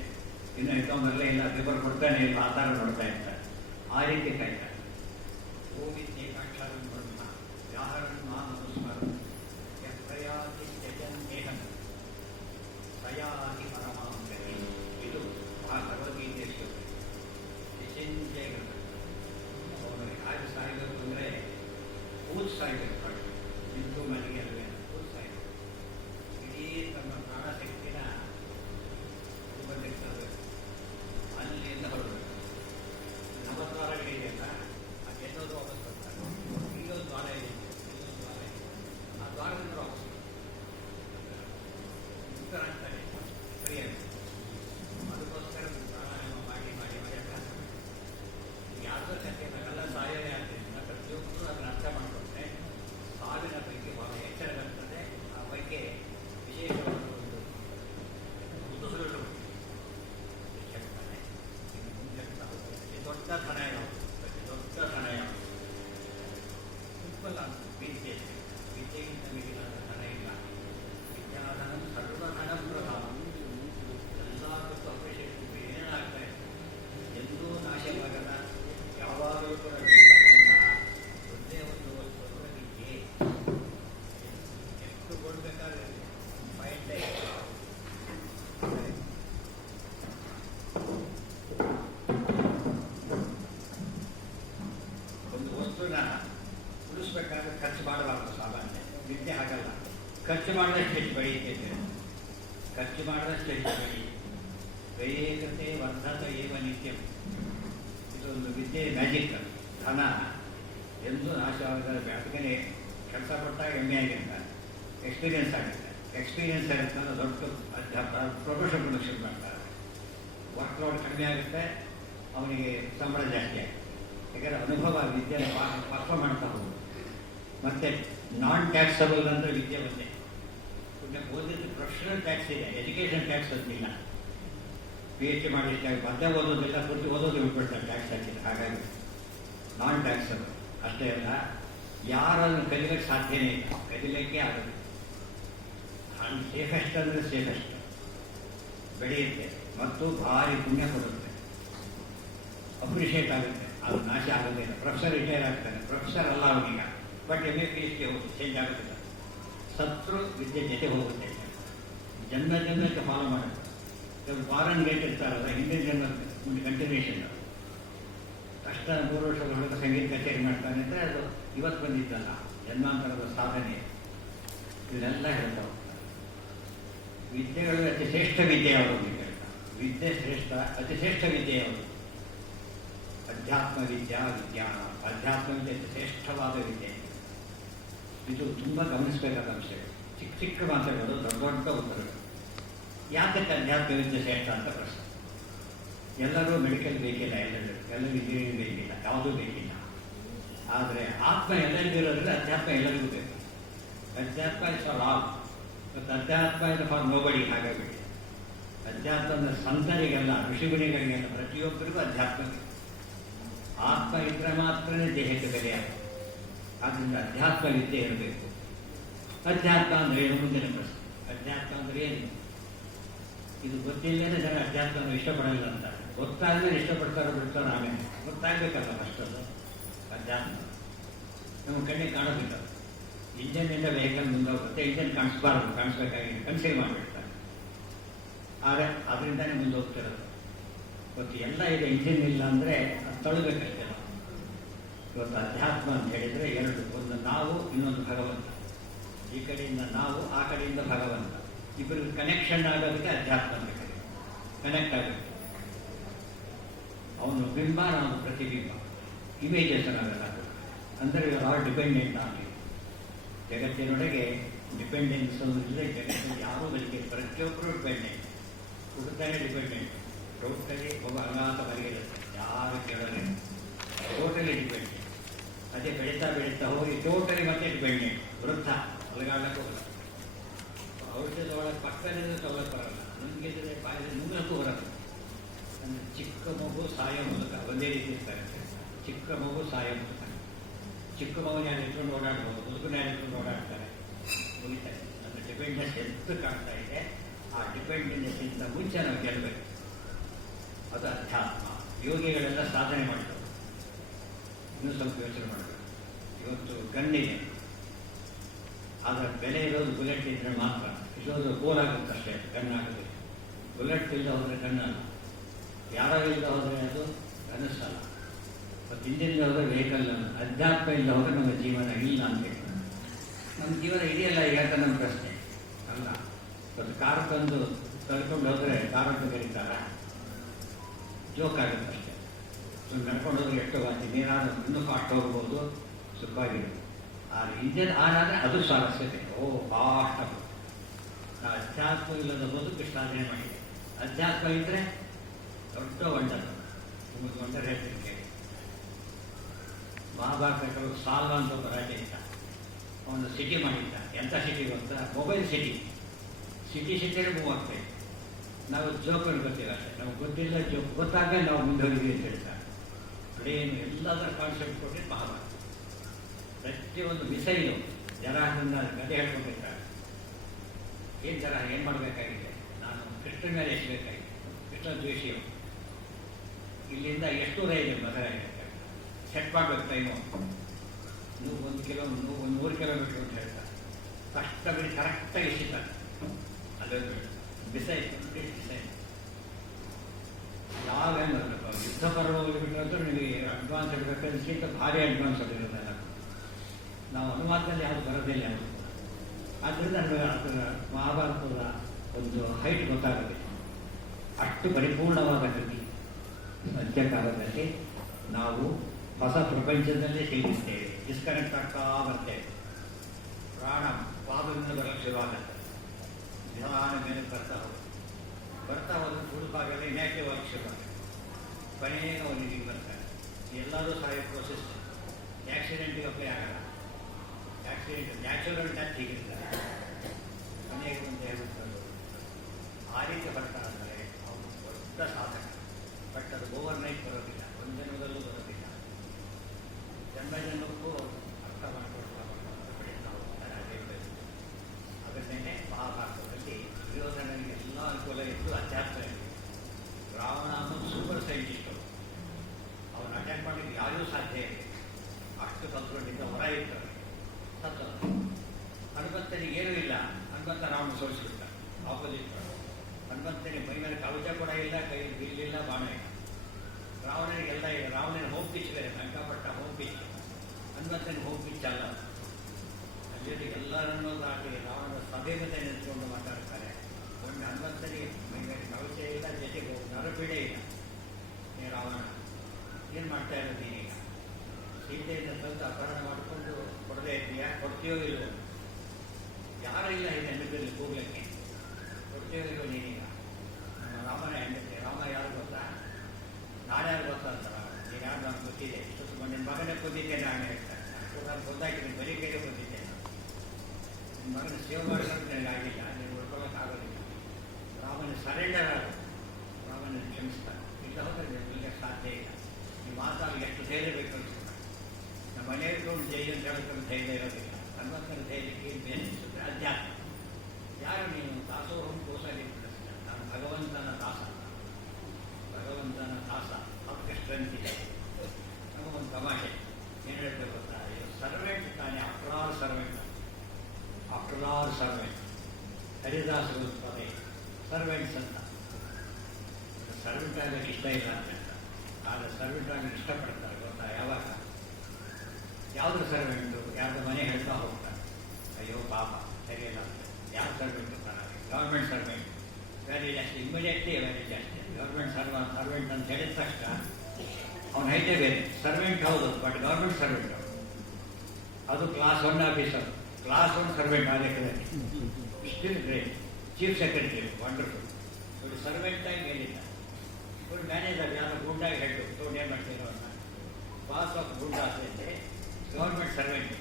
ಇನ್ನು ಎಕ್ಸಾಮ್ ಬರಲೇ ಇಲ್ಲ, ಪೇಪರ್ ಕೊಡ್ತಾನೆ ಇಲ್ಲ, ಆ ಥರ ನೋಡ್ತಾ ಇರ್ತಾರೆ. ಆ ರೀತಿ ಕಾಯ್ತಾರೆ. ಓವಿದ್ಯೆ ಕಾಕ್ಷಾರಂ ಬ್ರಹ್ಮ ವ್ಯಾಹರಣ ಮಾನಸ್ಮರ ಯತ್ಪ್ರಯಾತಿ ತ್ಯಜನ್ ದೇಹಂ ಸಯಾತಿ ಪರಮಾಂಗತಿ. ಇದು ಆ ಭಗವದ್ಗೀತೆ ಶ್ಲೋಕ. ನಿಶ್ಚಿಂತೆಗಳು ಅವನಿಗೆ ಹಾಗೆ ಸಾಯಬೇಕು ಅಂದರೆ ಕೂತು ಸಾಯಬೇಕು. ನಿಂತು ಮನೆಗೆ ಅಲ್ವೇ ಕೂತು ಸಾಯಬೇಕು. ಇಡೀ ತಮ್ಮ ಪ್ರಾಣಶಕ್ತಿನ ಬಂದಿರ್ತದೆ, ಅಲ್ಲಿಂದ ಹೊರಡಬೇಕು. ನವದ್ವಾರಗಳಿದೆಯಲ್ಲ, ಅದೆಲ್ಲೋದು ವಾಪಸ್ ಬರ್ತಾರೆ. ಇಲ್ಲೊಂದು ದ್ವಾರ ಇದೆ, ಇಲ್ಲೊಂದು ದ್ವಾರ ಇದೆ, ಆ ದ್ವಾರದಿಂದ ವಾಪಸ್ ಮುಕ್ತರಾಗ್ತಾರೆ ಸರಿಯಾಗಿ. ಅದಕ್ಕೋಸ್ಕರ ಪ್ರಾಣಾಯಾಮ ಮಾಡಿ ಮಾಡಿ ಮಾಡಿ ಯಾವುದೋ ಕಥೆಯಲ್ಲ, ಸಾಯವೇ ಆಗ್ತದೆ. ಪ್ರತಿಯೊಬ್ಬರು ಅದನ್ನು ಅರ್ಥ ಮಾಡಿಕೊಂಡ್ರೆ ಸಾವಿನ ಬಗ್ಗೆ ಬಹಳ ಎಚ್ಚರ ಬರ್ತದೆ. ಆ ಬಗ್ಗೆ ವಿಶೇಷವಾದ ಒಂದು ಕುತೂಹಲ ಹೆಚ್ಚಾಗ್ತಾನೆ. ಇನ್ನು ಮುಂದೆ ದೊಡ್ಡ ಧನ ಯಾವುದು, ದೊಡ್ಡ ಧನ ಯಾವುದು? ಸಿಂಪಲ್ ಅಂತ ವಿದ್ಯೆ. ವಿದ್ಯೆಗಿಂತ ಮಿಗಿಲಾದ ಧನ ಇಲ್ಲ. ವಿದ್ಯಾಧನ ಸರ್ವಧನ ಪ್ರಧಾನ. ಎಲ್ಲದಕ್ಕೂ ಅಪ್ರಿಷಿಯೇಟ್ ಏನಾಗ್ತಾ ಇದೆ, ಎಂದೂ ನಾಶವಾಗದ, ಯಾವಾಗಲೂ ಕೂಡ ಒಂದೇ ಒಂದು ವಸ್ತು ವಿದ್ಯೆ. ಎಷ್ಟು ಕೊಡಬೇಕಾದ್ರೆ ಪಾಯಿಂಟೇ. ಒಂದು ವಸ್ತುನ ಉಳಿಸ್ಬೇಕಾದ್ರೆ ಖರ್ಚು ಮಾಡಬಾರ್ದು. ಸಾಮಾನ್ಯ ವಿದ್ಯೆ ಹಾಗಲ್ಲ. ಖರ್ಚು ಮಾಡಿದಷ್ಟು ಹೆಚ್ಚು ಬೆಳೆಯುತ್ತೇವೆ, ಖರ್ಚು ಮಾಡಿದಷ್ಟು ಹೆಚ್ಚು ಬೆಳೆಯುತ್ತೆ. ವೇಗತೆ ವರ್ಧತ ಏವ ನಿತ್ಯಂ. ಇದೊಂದು ವಿದ್ಯೆ ಮ್ಯಾಜಿಕ್. ಧನ ಎಂದೂ ನಾಶವಾಗದ. ಅದಕ್ಕೆ ಕೆಲಸ ಕೊಟ್ಟಾಗ ಎಮ್ಮೆ ಆಗಿರ್ತಾರೆ, ಎಕ್ಸ್ಪೀರಿಯನ್ಸ್ ಆಗುತ್ತೆ. ಎಕ್ಸ್ಪೀರಿಯನ್ಸ್ ಆಗುತ್ತೆ ಅಂದರೆ ದೊಡ್ಡ ಪ್ರೊಫೆಷನ್ ಪ್ರೊಡಕ್ಷನ್ ಮಾಡ್ತಾರೆ. ವರ್ಕ್ ಲೋಡ್ ಕಡಿಮೆ ಆಗುತ್ತೆ, ಅವನಿಗೆ ಸಂಬಳ ಜಾಸ್ತಿ ಆಗುತ್ತೆ. ಯಾಕಂದರೆ ಅನುಭವ ವಿದ್ಯೆ ಪಾಪ ಮಾಡ್ತಾ ಹೋಗುದು. ಮತ್ತು ನಾನ್ ಟ್ಯಾಕ್ಸಬಲ್ ಅಂದರೆ ವಿದ್ಯೆ ಬಂದೆ. ಓದಿದ್ದು ಪ್ರೊಫೆಷನಲ್ ಟ್ಯಾಕ್ಸ್ ಇದೆ, ಎಜುಕೇಷನ್ ಟ್ಯಾಕ್ಸ್ ಅಂತಿಲ್ಲ. PhD ಮಾಡಿಷ್ಟಾಗಿ ಮತ್ತೆ ಓದೋದಿಲ್ಲ, ಪೂರ್ತಿ ಓದೋದು ಬಿಟ್ಬಿಡ್ತಾರೆ ಟ್ಯಾಕ್ಸ್ ಹಾಕಿದ್ರೆ. ಹಾಗಾಗಿ ನಾನ್ ಟ್ಯಾಕ್ಸಬಲ್ ಅಷ್ಟೇ ಅಲ್ಲ, ಯಾರನ್ನು ಕಲಿಯೋಕ್ಕೆ ಸಾಧ್ಯನೇ ಇಲ್ಲ, ಕಲಿಲಿಕ್ಕೆ ಆಗೋದು. ಸೇಫೆಸ್ಟ್ ಅಂದರೆ ಸೇಫೆಸ್ಟ್ ಬೆಳೆಯುತ್ತೆ ಮತ್ತು ಭಾರಿ ಪುಣ್ಯ ಕೊಡುತ್ತೆ, ಅಪ್ರಿಷಿಯೇಟ್ ಆಗುತ್ತೆ. ಅದು ನಾಶ ಆಗೋದಿಲ್ಲ. ಪ್ರೊಫೆಸರ್ ರಿಟೈರ್ ಆಗ್ತಾನೆ, ಪ್ರೊಫೆಸರ್ ಅಲ್ಲ ಅವನೀಗ, ಬಟ್ MA/PhD ಹೋಗುತ್ತೆ, ಚೇಂಜ್ ಆಗುತ್ತಿಲ್ಲ. ಸತ್ರು ವಿದ್ಯೆ ಜೊತೆ ಹೋಗುತ್ತೆ, ಜನ್ಮಕ್ಕೆ ಫಾಲೋ ಮಾಡುತ್ತೆ. ಫಾರನ್ ಗೇಟ್ ಇರ್ತಾರಲ್ಲ, ಹಿಂದಿನ ಜನ್ಮ ಮುಂದೆ ಕಂಟಿನ್ಯೂಷನ್. ಕಷ್ಟ ತಕ್ಷಣ 3 ವರ್ಷದ ಹುಡುಗ ಸಂಗೀತ ಕಚೇರಿ ಮಾಡ್ತಾನೆ ಅಂದರೆ ಅದು ಇವತ್ತು ಬಂದಿದ್ದಲ್ಲ, ಜನ್ಮಾಂತರದ ಸಾಧನೆ. ಇದನ್ನೆಲ್ಲ ಹೇಳ್ತಾ ಹೋಗ್ತಾರೆ. ವಿದ್ಯೆಗಳು ಅತಿ ಶ್ರೇಷ್ಠ ವಿದ್ಯೆ ಯಾವುದು ಅಂತ ಹೇಳ್ತಾರೆ. ವಿದ್ಯೆ ಶ್ರೇಷ್ಠ, ಅತಿ ಶ್ರೇಷ್ಠ ವಿದ್ಯೆ ಯಾವುದು? ಅಧ್ಯಾತ್ಮ ವಿದ್ಯಾ ವಿಜ್ಞಾನ. ಅಧ್ಯಾತ್ಮ ವಿದ್ಯೆ ಅತಿ ಶ್ರೇಷ್ಠವಾದ ವಿದ್ಯೆ. ಇದು ತುಂಬ ಗಮನಿಸಬೇಕಾದ ಅಂಶಗಳು. ಚಿಕ್ಕ ಚಿಕ್ಕ ಮಾತುಗಳು, ದೊಡ್ಡ ದೊಡ್ಡ ಉತ್ತರಗಳು. ಯಾತಕ್ಕೆ ಅಧ್ಯಾತ್ಮ ವಿದ್ಯೆ ಶ್ರೇಷ್ಠ ಅಂತ ಪ್ರಶ್ನೆ. ಎಲ್ಲರೂ ಮೆಡಿಕಲ್ ಬೇಕಿಲ್ಲ, ಎಲ್ಲರೂ ಇಂಜಿನಿಯರಿಂಗ್ ಬೇಕಿಲ್ಲ, ಯಾವುದೂ ಬೇಕಿಲ್ಲ. ಆದರೆ ಆತ್ಮ ಎಲ್ಲರಿಗೂ ಇರೋದ್ರಿಂದ ಅಧ್ಯಾತ್ಮ ಎಲ್ಲರಿಗೂ ಬೇಕು. ಅಧ್ಯಾತ್ಮ ಇಸ್ ಫಾರ್ ಆಲ್, ಮತ್ತು ಅಧ್ಯಾತ್ಮ ಇದು ಫಾರ್ ನೋಬಡಿ. ಹಾಗಾಗಿಬಿಟ್ಟು ಅಧ್ಯಾತ್ಮ ಅಂದರೆ ಸಂತರಿಗೆಲ್ಲ, ಋಷಿಗುಣಿಗಳಿಗೆಲ್ಲ, ಪ್ರತಿಯೊಬ್ಬರಿಗೂ ಅಧ್ಯಾತ್ಮ ಬೇಕು. ಆತ್ಮ ಇದ್ರೆ ಮಾತ್ರನೇ ದೇಹಕ್ಕೆ ಬೆಲೆ ಆಗುತ್ತೆ. ಆದ್ದರಿಂದ ಅಧ್ಯಾತ್ಮ ವಿದ್ಯೆ ಇರಬೇಕು. ಅಧ್ಯಾತ್ಮ ಅಂದರೆ ಏನು? ಮುಂದಿನ ಪ್ರಶ್ನೆ. ಅಧ್ಯಾತ್ಮ ಅಂದರೆ ಏನು? ಇದು ಗೊತ್ತಿಲ್ಲದೇ ಜನ ಅಧ್ಯಾತ್ಮವನ್ನು ಇಷ್ಟಪಡಲ್ಲ ಅಂತ. ಗೊತ್ತಾದ್ಮೇಲೆ ಇಷ್ಟಪಡ್ತಾರೋ ಬಿಡ್ತಾರೋ ಆಮೇಲೆ ಗೊತ್ತಾಗಬೇಕಲ್ಲ ಅಷ್ಟೊಂದು. ಅಧ್ಯಾತ್ಮ ನಮ್ಮ ಕಣ್ಣಿಗೆ ಕಾಣೋದಿಲ್ಲ. ಇಂಜನ್ನಿಂದ ವೆಹಿಕಲ್ ಮುಂದೋಗುತ್ತೆ, ಇಂಜನ್ ಕಾಣಿಸ್ಬಾರ್ದು, ಕಾಣಿಸ್ಬೇಕಾಗಿದೆ, ಕನ್ಸಿಲ್ ಮಾಡಿಬಿಡ್ತಾರೆ. ಆದರೆ ಅದರಿಂದಾನೇ ಮುಂದೆ ಹೋಗ್ತಿರೋದು. ಇವತ್ತು ಎಲ್ಲ ಇದೆ, ಇಂಜಿನ್ ಇಲ್ಲ ಅಂದರೆ ಅದು ತಳ್ಳಬೇಕಷ್ಟೇ. ಇವತ್ತು ಅಧ್ಯಾತ್ಮ ಅಂತ ಹೇಳಿದರೆ ಎರಡು, ಒಂದು ನಾವು, ಇನ್ನೊಂದು ಭಗವಂತ. ಈ ಕಡೆಯಿಂದ ನಾವು, ಆ ಕಡೆಯಿಂದ ಭಗವಂತ. ಇಬ್ಬರಿಗೆ ಕನೆಕ್ಷನ್ ಆಗೋದಕ್ಕೆ ಅಧ್ಯಾತ್ಮ ಅಂತ ಕರೀತಾರೆ. ಕನೆಕ್ಟ್ ಆಗುತ್ತೆ. ಅವನು ಬಿಂಬ, ನಾವು ಪ್ರತಿಬಿಂಬ. ಇಮೇಜಸ್ ನಾವೆಲ್ಲ ಅಂದರೆ ಇವರು ಆಲ್ ಡಿಪೆಂಡೆಂಟ್ ಆಗಿ ಜಗತ್ತಿನೊಳಗೆ ಡಿಪೆಂಡೆನ್ಸ್ ಇಲ್ಲದೆ ಜಗತ್ತಲ್ಲಿ ಯಾರೂ ಬದುಕಿಲ್ಲ. ಪ್ರತಿಯೊಬ್ಬರು ಡಿಪೆಂಡೆಂಟ್. ಹುಡುಗನೇ ಡಿಪೆಂಡೆಂಟ್. ಟೋಟಲಿ ಒಬ್ಬ ಅನಾಥ ಬರಿಗಿರುತ್ತೆ, ಯಾರು ಕೇಳೋದೇ. Totally dependent. ಅದೇ ಬೆಳೀತಾ ಹೋಗಿ ಟೋಟಲಿ ಮತ್ತೆ ಡಿಪೆಂಡೆಂಟ್. ವೃದ್ಧ ಅಲಗಾಡಕ್ಕೂ ಬರಲ್ಲ. ಔಷಧ ಒಳಗೆ ಪಕ್ಕದಿಂದ ತಗೊಳಕ್ಕೆ ಬರಲ್ಲ. ನಮಗಿದ್ರೆ ಬಾಯಲ್ಲಿ ನುಂಗಕ್ಕೂ ಬರಲ್ಲ. ಅಂದರೆ ಚಿಕ್ಕ ಮಗು ಸಾಯೋ ಮೂಲಕ ಒಂದೇ ರೀತಿ ಇರ್ತಾರೆ. ಚಿಕ್ಕ ಮಗು ಸಾಯೋ ಮೂಲಕ. ಚಿಕ್ಕ ಮಗು ಯಾರು ಇಟ್ಕೊಂಡು ಓಡಾಡ್ಬೋದು, ಮುದುಕನ ಯಾರು ಇಟ್ಕೊಂಡು ಓಡಾಡ್ತಾರೆ, ಮುಗಿತಾರೆ. ಅಂದರೆ ಡಿಪೆಂಡೆನ್ಸ್ ಎಷ್ಟು ಕಾಣ್ತಾ ಇದೆ, ಆ ಡಿಪೆಂಡೆನ್ಸಿಂದ ಮುಂಚೆ ನಾವು ಗೆಲ್ಲಬೇಕು. ಅದು ಅಧ್ಯಾತ್ಮ. ಯೋಗಿಗಳೆಲ್ಲ ಸಾಧನೆ ಮಾಡ್ತಾರೆ. ಇನ್ನೂ ಸ್ವಲ್ಪ ಯೋಚನೆ ಮಾಡಬೇಕು. ಇವತ್ತು ಗನ್ನಿದೆ, ಅದರ ಬೆಲೆ ಇರೋದು ಬುಲೆಟ್ ಇದ್ದರೆ ಮಾತ್ರ. ಇಲ್ಲೋದು ಗೋಲಾಗುತ್ತೆ ಅಷ್ಟೇ, ಗನ್ನಾಗುತ್ತೆ. ಬುಲೆಟ್ ಇಲ್ಲ ಹೋದರೆ ಗನ್ನಲ್ಲ. ಯಾರೋ ಇಲ್ಲ ಹೋದರೆ ಅದು ಅನಿಸಲ್ಲ. ಮತ್ತು ಇಂಜಿನ್ ಹೋದರೆ ವೆಹಿಕಲ್ ಅಲ್ಲ. ಅಧ್ಯಾತ್ಮ ಇಲ್ಲ ಹೋದರೆ ನಮ್ಮ ಜೀವನ ಇಲ್ಲ ಅಂತ ಹೇಳ್ತಾರೆ. ನಮ್ಮ ಜೀವನ ಇದೆಯಲ್ಲ ಈಗ ಅಂತ ನಮ್ಮ ಪ್ರಶ್ನೆ ಅಲ್ಲ. ಮತ್ತು ಕಾರು ತಂದು ಕರ್ಕೊಂಡು ಹೋದರೆ ಕಾರಂತ ಕರೀತಾರ, ಜೋಕ್ ಆಗುತ್ತೆ ಅಷ್ಟೇ. ನಡ್ಕೊಂಡು ಹೋದ್ರೆ ಎಷ್ಟು ಬಾಕಿ ನೀರಾದ್ರೂ ಇನ್ನೂ ಫಾಸ್ಟ್ ಹೋಗ್ಬೋದು, ಸುಖವಾಗಿರುತ್ತೆ. ಆದರೆ ಇಂಜಿನ್ ಆನಾದರೆ ಅದು ಸ್ವಾರಸ್ಯತೆ. ಫಾಸ್ಟ್ ಆಗುತ್ತೆ. ನಾವು ಅಧ್ಯಾತ್ಮ ಇಲ್ಲದ ಬದುಕು ಸಾಧನೆ ಮಾಡಿದೆ. ಅಧ್ಯಾತ್ಮ ಇದ್ದರೆ ದೊಡ್ಡ ವಂಡರ್. ನಿಮಗೆ ವಂಡರ್ ಹೇಳ್ತೀನಿ ಕೇಳಿ. ಮಹಾಭಾರತ ಕೆಲವು ಸಾಲ್ವ ಅಂತ ಒಬ್ಬ ರಾಜ ಇದ್ದ. ಅವನು ಸಿಟಿ ಮಾಡಿದ್ದ. ಎಂಥ ಸಿಟಿ ಗೊತ್ತಾ? Mobile city. ಸಿಟಿಯಲ್ಲಿ ಮೂವ್ ಆಗ್ತಾಯಿದೆ. ನಾವು ಜೋಕಲ್ಲಿ ಗೊತ್ತಿಲ್ಲ ಅಷ್ಟೇ. ನಮಗೆ ಗೊತ್ತಿಲ್ಲ, ಜೋಕ್ ಗೊತ್ತಾಗಲೇ ನಾವು ಮುಂದೆ ಹೋಗಿದ್ವಿ ಅಂತ ಹೇಳ್ತಾರೆ. ಅದೇನು ಎಲ್ಲದರ ಕಾನ್ಸೆಪ್ಟ್ ಕೊಟ್ಟಿದ್ದು ಮಹಾಭಾರತ. ಪ್ರತಿಯೊಂದು ಮಿಸೈಲು ಜರಾಸಂಧ ಕಥೆ ಹೇಳ್ಕೊಂಡಿರ್ತಾರೆ. ಏನು ಜರ ಏನು ಮಾಡಬೇಕಾಗಿದೆ, ನಾನು ಕೃಷ್ಣನ ಮೇಲೆ ಎಸಬೇಕಾಗಿದೆ, ಕೃಷ್ಣ ದ್ವೇಷಿಯು. ಇಲ್ಲಿಂದ ಎಷ್ಟು ದೂರ ಇದೆ ಮದುವೆ ಸೆಟ್ ಮಾಡಬೇಕು ಟೈಮು. ನೀವು 1 ಕಿಲೋಮೀಟರ್ ಅಂತ ಹೇಳ್ತಾರೆ. ಕಷ್ಟ ಬಿಡಿ ಕರೆಕ್ಟಾಗಿ ಎಸಿತಾರೆ. ಅಲ್ಲೊಂದು ಮಿಸೈಲ್, ಕಂಪ್ಲೀಟ್ ಮಿಸೈಲ್. ಯಾವೇನು ಬರಬೇಕು, ಯುದ್ಧ ಪರ್ವ ಹೋಗಿಬಿಟ್ಟು ಅಂತ ನಿಮಗೆ ಅಡ್ವಾನ್ಸ್ ಇಡಬೇಕಂತ ಭಾರಿ ಅಡ್ವಾನ್ಸ್ ಆಗಿರೋದಲ್ಲ. ನಾವು ಅನುವಾದದಲ್ಲಿ ಯಾವುದು ಬರೋದಿಲ್ಲ ಯಾವುದು. ಆದ್ದರಿಂದ ನಮಗೆ ಅದರ ಮಹಾಭಾರತದ ಒಂದು ಹೈಟ್ ಗೊತ್ತಾಗುತ್ತೆ. ಅಷ್ಟು ಪರಿಪೂರ್ಣವಾದ ಕೃತಿ. ಅಂತ್ಯಕಾಲದಲ್ಲಿ ನಾವು ಹೊಸ ಪ್ರಪಂಚದಲ್ಲೇ ಸೇರಿಸ್ತೇವೆ. ಡಿಸ್ಕನೆಕ್ಟ್ ಆಗ್ತಾ ಬರ್ತೇವೆ. ಪ್ರಾಣ ಪಾದದಿಂದ ಬರಕ್ಕೆ ಶುರುವಾಗುತ್ತೆ. ನಿಧಾನ ಮೇಲೆ ಬರ್ತಾ ಹೋದ್ರೆ ಹುಡುಕಾಗಲ್ಲ, ಇನ್ಯಾಕ್ಟಿವ್ ಆಗಿ ಶುರುವಾಗುತ್ತೆ. ಕೊನೆಗೆ ಒಂದು ಇದಕ್ಕೆ ಬರ್ತಾರೆ. ಎಲ್ಲರೂ ಸಾಯೋ ಪ್ರೋಸೆಸ್. ಆಕ್ಸಿಡೆಂಟಿಗೆ ಅಪ್ಲೈ ಆಗಲ್ಲ. ಆಕ್ಸಿಡೆಂಟ್ ನ್ಯಾಚುರಲ್ ಡೆತ್ ಹೀಗಿರ್ತಾರೆ. ಕೊನೆಗೆ ಒಂದು ಹೇಳ್ಬಿಡ್ತಾರೆ. ಆ ರೀತಿ ಬರ್ತಾ ಅಂದರೆ ಅವನು ದೊಡ್ಡ ಸಾಧಕ. ಬಟ್ ಅದು ಓವರ್ ನೈಟ್ ಬರೋದಿಲ್ಲ, ಒಂದು ಜನ್ಮದಲ್ಲೂ ಬರೋದಿಲ್ಲ. ಜನ್ಮಕ್ಕೂ ಅರ್ಥ ಮಾಡಿಕೊಡ್ತಾ ಹೋಗ್ತಾರೆ. ಅದನ್ನೇ ಮಹಾಭಾರತದಲ್ಲಿ ದುರ್ಯೋಧನನಿಗೆ ಎಲ್ಲ ಅನುಕೂಲ ಇತ್ತು, ಅಧ್ಯಾತ್ಮ ಇತ್ತು. ರಾವಣ ಅನ್ನೋದು ಸೂಪರ್ ಸೈಂಟಿಸ್ಟು. ಅವನು ಅಟ್ಯಾಕ್ ಮಾಡಲಿಕ್ಕೆ ಯಾರೂ ಸಾಧ್ಯ ಇದೆ. ಅಷ್ಟು ತಂತ್ರದಿಂದ ಹೊರ ಇರ್ತಾರೆ. ಸತ್ತ ಹನುಮಂತನಿಗೆ ಏನೂ ಇಲ್ಲ. ಹನುಮಂತ ರಾವಣ ಸೋಲಿಸ್ಬಿಟ್ಟ. ಆಪೋಸಿಟ್ ಹನುಮಂತನಿಗೆ ಮೈ ಮೇಲೆ ಕವಚ ಕೂಡ ಇಲ್ಲ, ಕೈ ಬಿಲ್ಲಿಲ್ಲ, ಬಾಣ ಇಲ್ಲ. ರಾವಣನಿಗೆಲ್ಲ ಇದೆ. ರಾವಣನ ಹೋಮ್ ಪಿಚ್ ಬೇರೆ ಹನುಮಂತನಿಗೆ ಹೋಗ್ಬಿಚ್ಚಲ್ಲ. ಅಲ್ಲಿ ಎಲ್ಲರನ್ನೂ ದಾಟಿ ರಾವಣನ ಸಭೆ ಮತ್ತೆ ನಿಂತ್ಕೊಂಡು ಮಾತಾಡ್ತಾರೆ. ಒಂದು ಹನುಮಂತನಿಗೆ ಕವಚ ಇಲ್ಲ, ಜೊತೆಗೆ ನರಪೀಡೆ ಇಲ್ಲ. ರಾವಣ ಏನು ಮಾಡ್ತಾ ಇರೋದು ನೀನೀಗ? ಸೀತೆಯಿಂದ ತಂದು ಅಪಹರಣ ಮಾಡಿಕೊಂಡು ಕೊಡದೇ ಇದೆಯಾ? ಕೊಡ್ತೀಯೋ ಇಲ್ವೋ? ಯಾರೂ ಇಲ್ಲ ಇದೆ ಹೆಂಡತಿಯಲ್ಲಿ ಕೂಗ್ಲಿಕ್ಕೆ. ಕೊಡ್ತೀಯೋ ಇಲ್ವೋ ನೀನೀಗ? ನಮ್ಮ ರಾಮನ ಹೆಂಡತಿ. ರಾಮ ಯಾರು ಗೊತ್ತಾ? ನಾಳೆ ಯಾರು ಗೊತ್ತಾ ಅಂತಾರ. ನೀನು ಯಾರು ನನಗೆ ಗೊತ್ತಿದೆ. ಇಷ್ಟೊತ್ತು ನಿನ್ನ ಮಗನೇ ಕೊಂದಿದ್ದೇನೆ ನಾನು ಹೇಳ್ತಾರೆ. ಅಷ್ಟು ನಾನು ಕೊಂದಾಕಿದ್ದೀನಿ, ಬರೀ ಕೈಗೆ ಕೊಂದಿದ್ದೇನೆ. ನಿನ್ನ ಮಗನ ಸೇವ್ ಮಾಡೋದು ನನಗಾಗಿಲ್ಲ, ನೀನು ಉಳ್ಕೊಳ್ಳೋಕ್ಕಾಗೋದಿಲ್ಲ. ರಾಮನ ಸರೆಂಡರ್ ಆಗೋದು, ರಾಮನ ಕ್ಷಮಿಸ್ತಾರೆ. ಇಲ್ಲ ಹೋದರೆ ನಿಮಗೆ ಸಾಧ್ಯ ಇಲ್ಲ. ಈ ಮಾತಾಡಿ ಎಷ್ಟು ಧೈರ್ಯ ಬೇಕು ಅನಿಸುತ್ತೆ. ನಮ್ಮ ಮನೆಯವರು ಜೈಲು ಅಂತ ಹೇಳ್ಕೊಂಡು ಧೈರ್ಯ ಇರೋದಿಲ್ಲ. ಹನುಮಂತನ ಧೈರ್ಯಕ್ಕೆ ಬೇರೆ ಅನಿಸುತ್ತೆ. ಅಧ್ಯಾತ್ಮ. ಯಾರು ನೀನು? ದಾಸೋಹಂ ಕೋಸಲಿ. ನಾನು ಭಗವಂತನ ದಾಸ, ಭಗವಂತನ ದಾಸ. ಅವಕ್ಕೆ ಸ್ಟ್ರೆಂತ್ ಇದೆ. ನಮಗೊಂದು ತಮಾಷೆ ಏನು ಹೇಳ್ಬೇಕು ಗೊತ್ತಾ? ಸರ್ವೆಂಟ್ ತಾನೇ, ಅಪ್ರಾರ್ ಸರ್ವೆಂಟ್. ಅಪ್ರಾರ್ ಸರ್ವೆಂಟ್. ಹರಿದಾಸರು ಪದೇ ಸರ್ವೆಂಟ್ಸ್ ಅಂತ. ಸರ್ವೆಂಟ್ ಆಗಲಿಕ್ಕೆ ಇಷ್ಟ ಇಲ್ಲ ಅಂತ ಹೇಳ್ತಾರೆ. ಆದರೆ ಸರ್ವೆಂಟ್ ಆಗಲಿಕ್ಕೆ ಇಷ್ಟಪಡ್ತಾರೆ ಗೊತ್ತಾ? ಯಾವಾಗ? ಯಾವುದ್ರ ಸರ್ವೆಂಟು? ಯಾರ್ದು ಮನೆ ಹೇಳ್ತಾ ಹೋಗ್ತಾರೆ, ಅಯ್ಯೋ ಪಾಪ ಸರಿಯಲ್ಲ ಅಂತ. ಯಾವ ಸರ್ವೆಂಟ್ ಗೌರ್ಮೆಂಟ್ ಸರ್ವೆಂಟ್ ವೆರಿ ಜಾಸ್ತಿ, ಇಮಿಡಿಯೇಟ್ಲಿ ವೆರಿ ಜಾಸ್ತಿ. ಗೌರ್ಮೆಂಟ್ ಸರ್ವೆಂಟ್ ಅಂತ ಹೇಳಿದ ತಕ್ಷಣ ಅವನ ಹೈಟೇ ಬೇರೆ. ಸರ್ವೆಂಟ್ ಹೌದು, ಬಟ್ ಗೌರ್ಮೆಂಟ್ ಸರ್ವೆಂಟ್ ಅದು ಕ್ಲಾಸ್ 1 ಆಫೀಸರ್, ಕ್ಲಾಸ್ 1 ಸರ್ವೆಂಟ್. ಆ ಲೆಕ್ಕದಲ್ಲಿ still great. Chief secretary wonderful. ಇವರು ಸರ್ವೆಂಟ್ ಆಗಿ ಹೇಳಿಲ್ಲ. ಇವರು ಮ್ಯಾನೇಜರ್ ಯಾರು ಗೂಂಡಾಗಿ ಹೇಳು ತೋಡು ಏನು ಮಾಡ್ತೀರೋ ಅಂತ. ಬಾಸ್ ಆಫ್ ಗೂಂಡಾಸ್ ಇದೆ ಗೌರ್ಮೆಂಟ್ ಸರ್ವೆಂಟ್.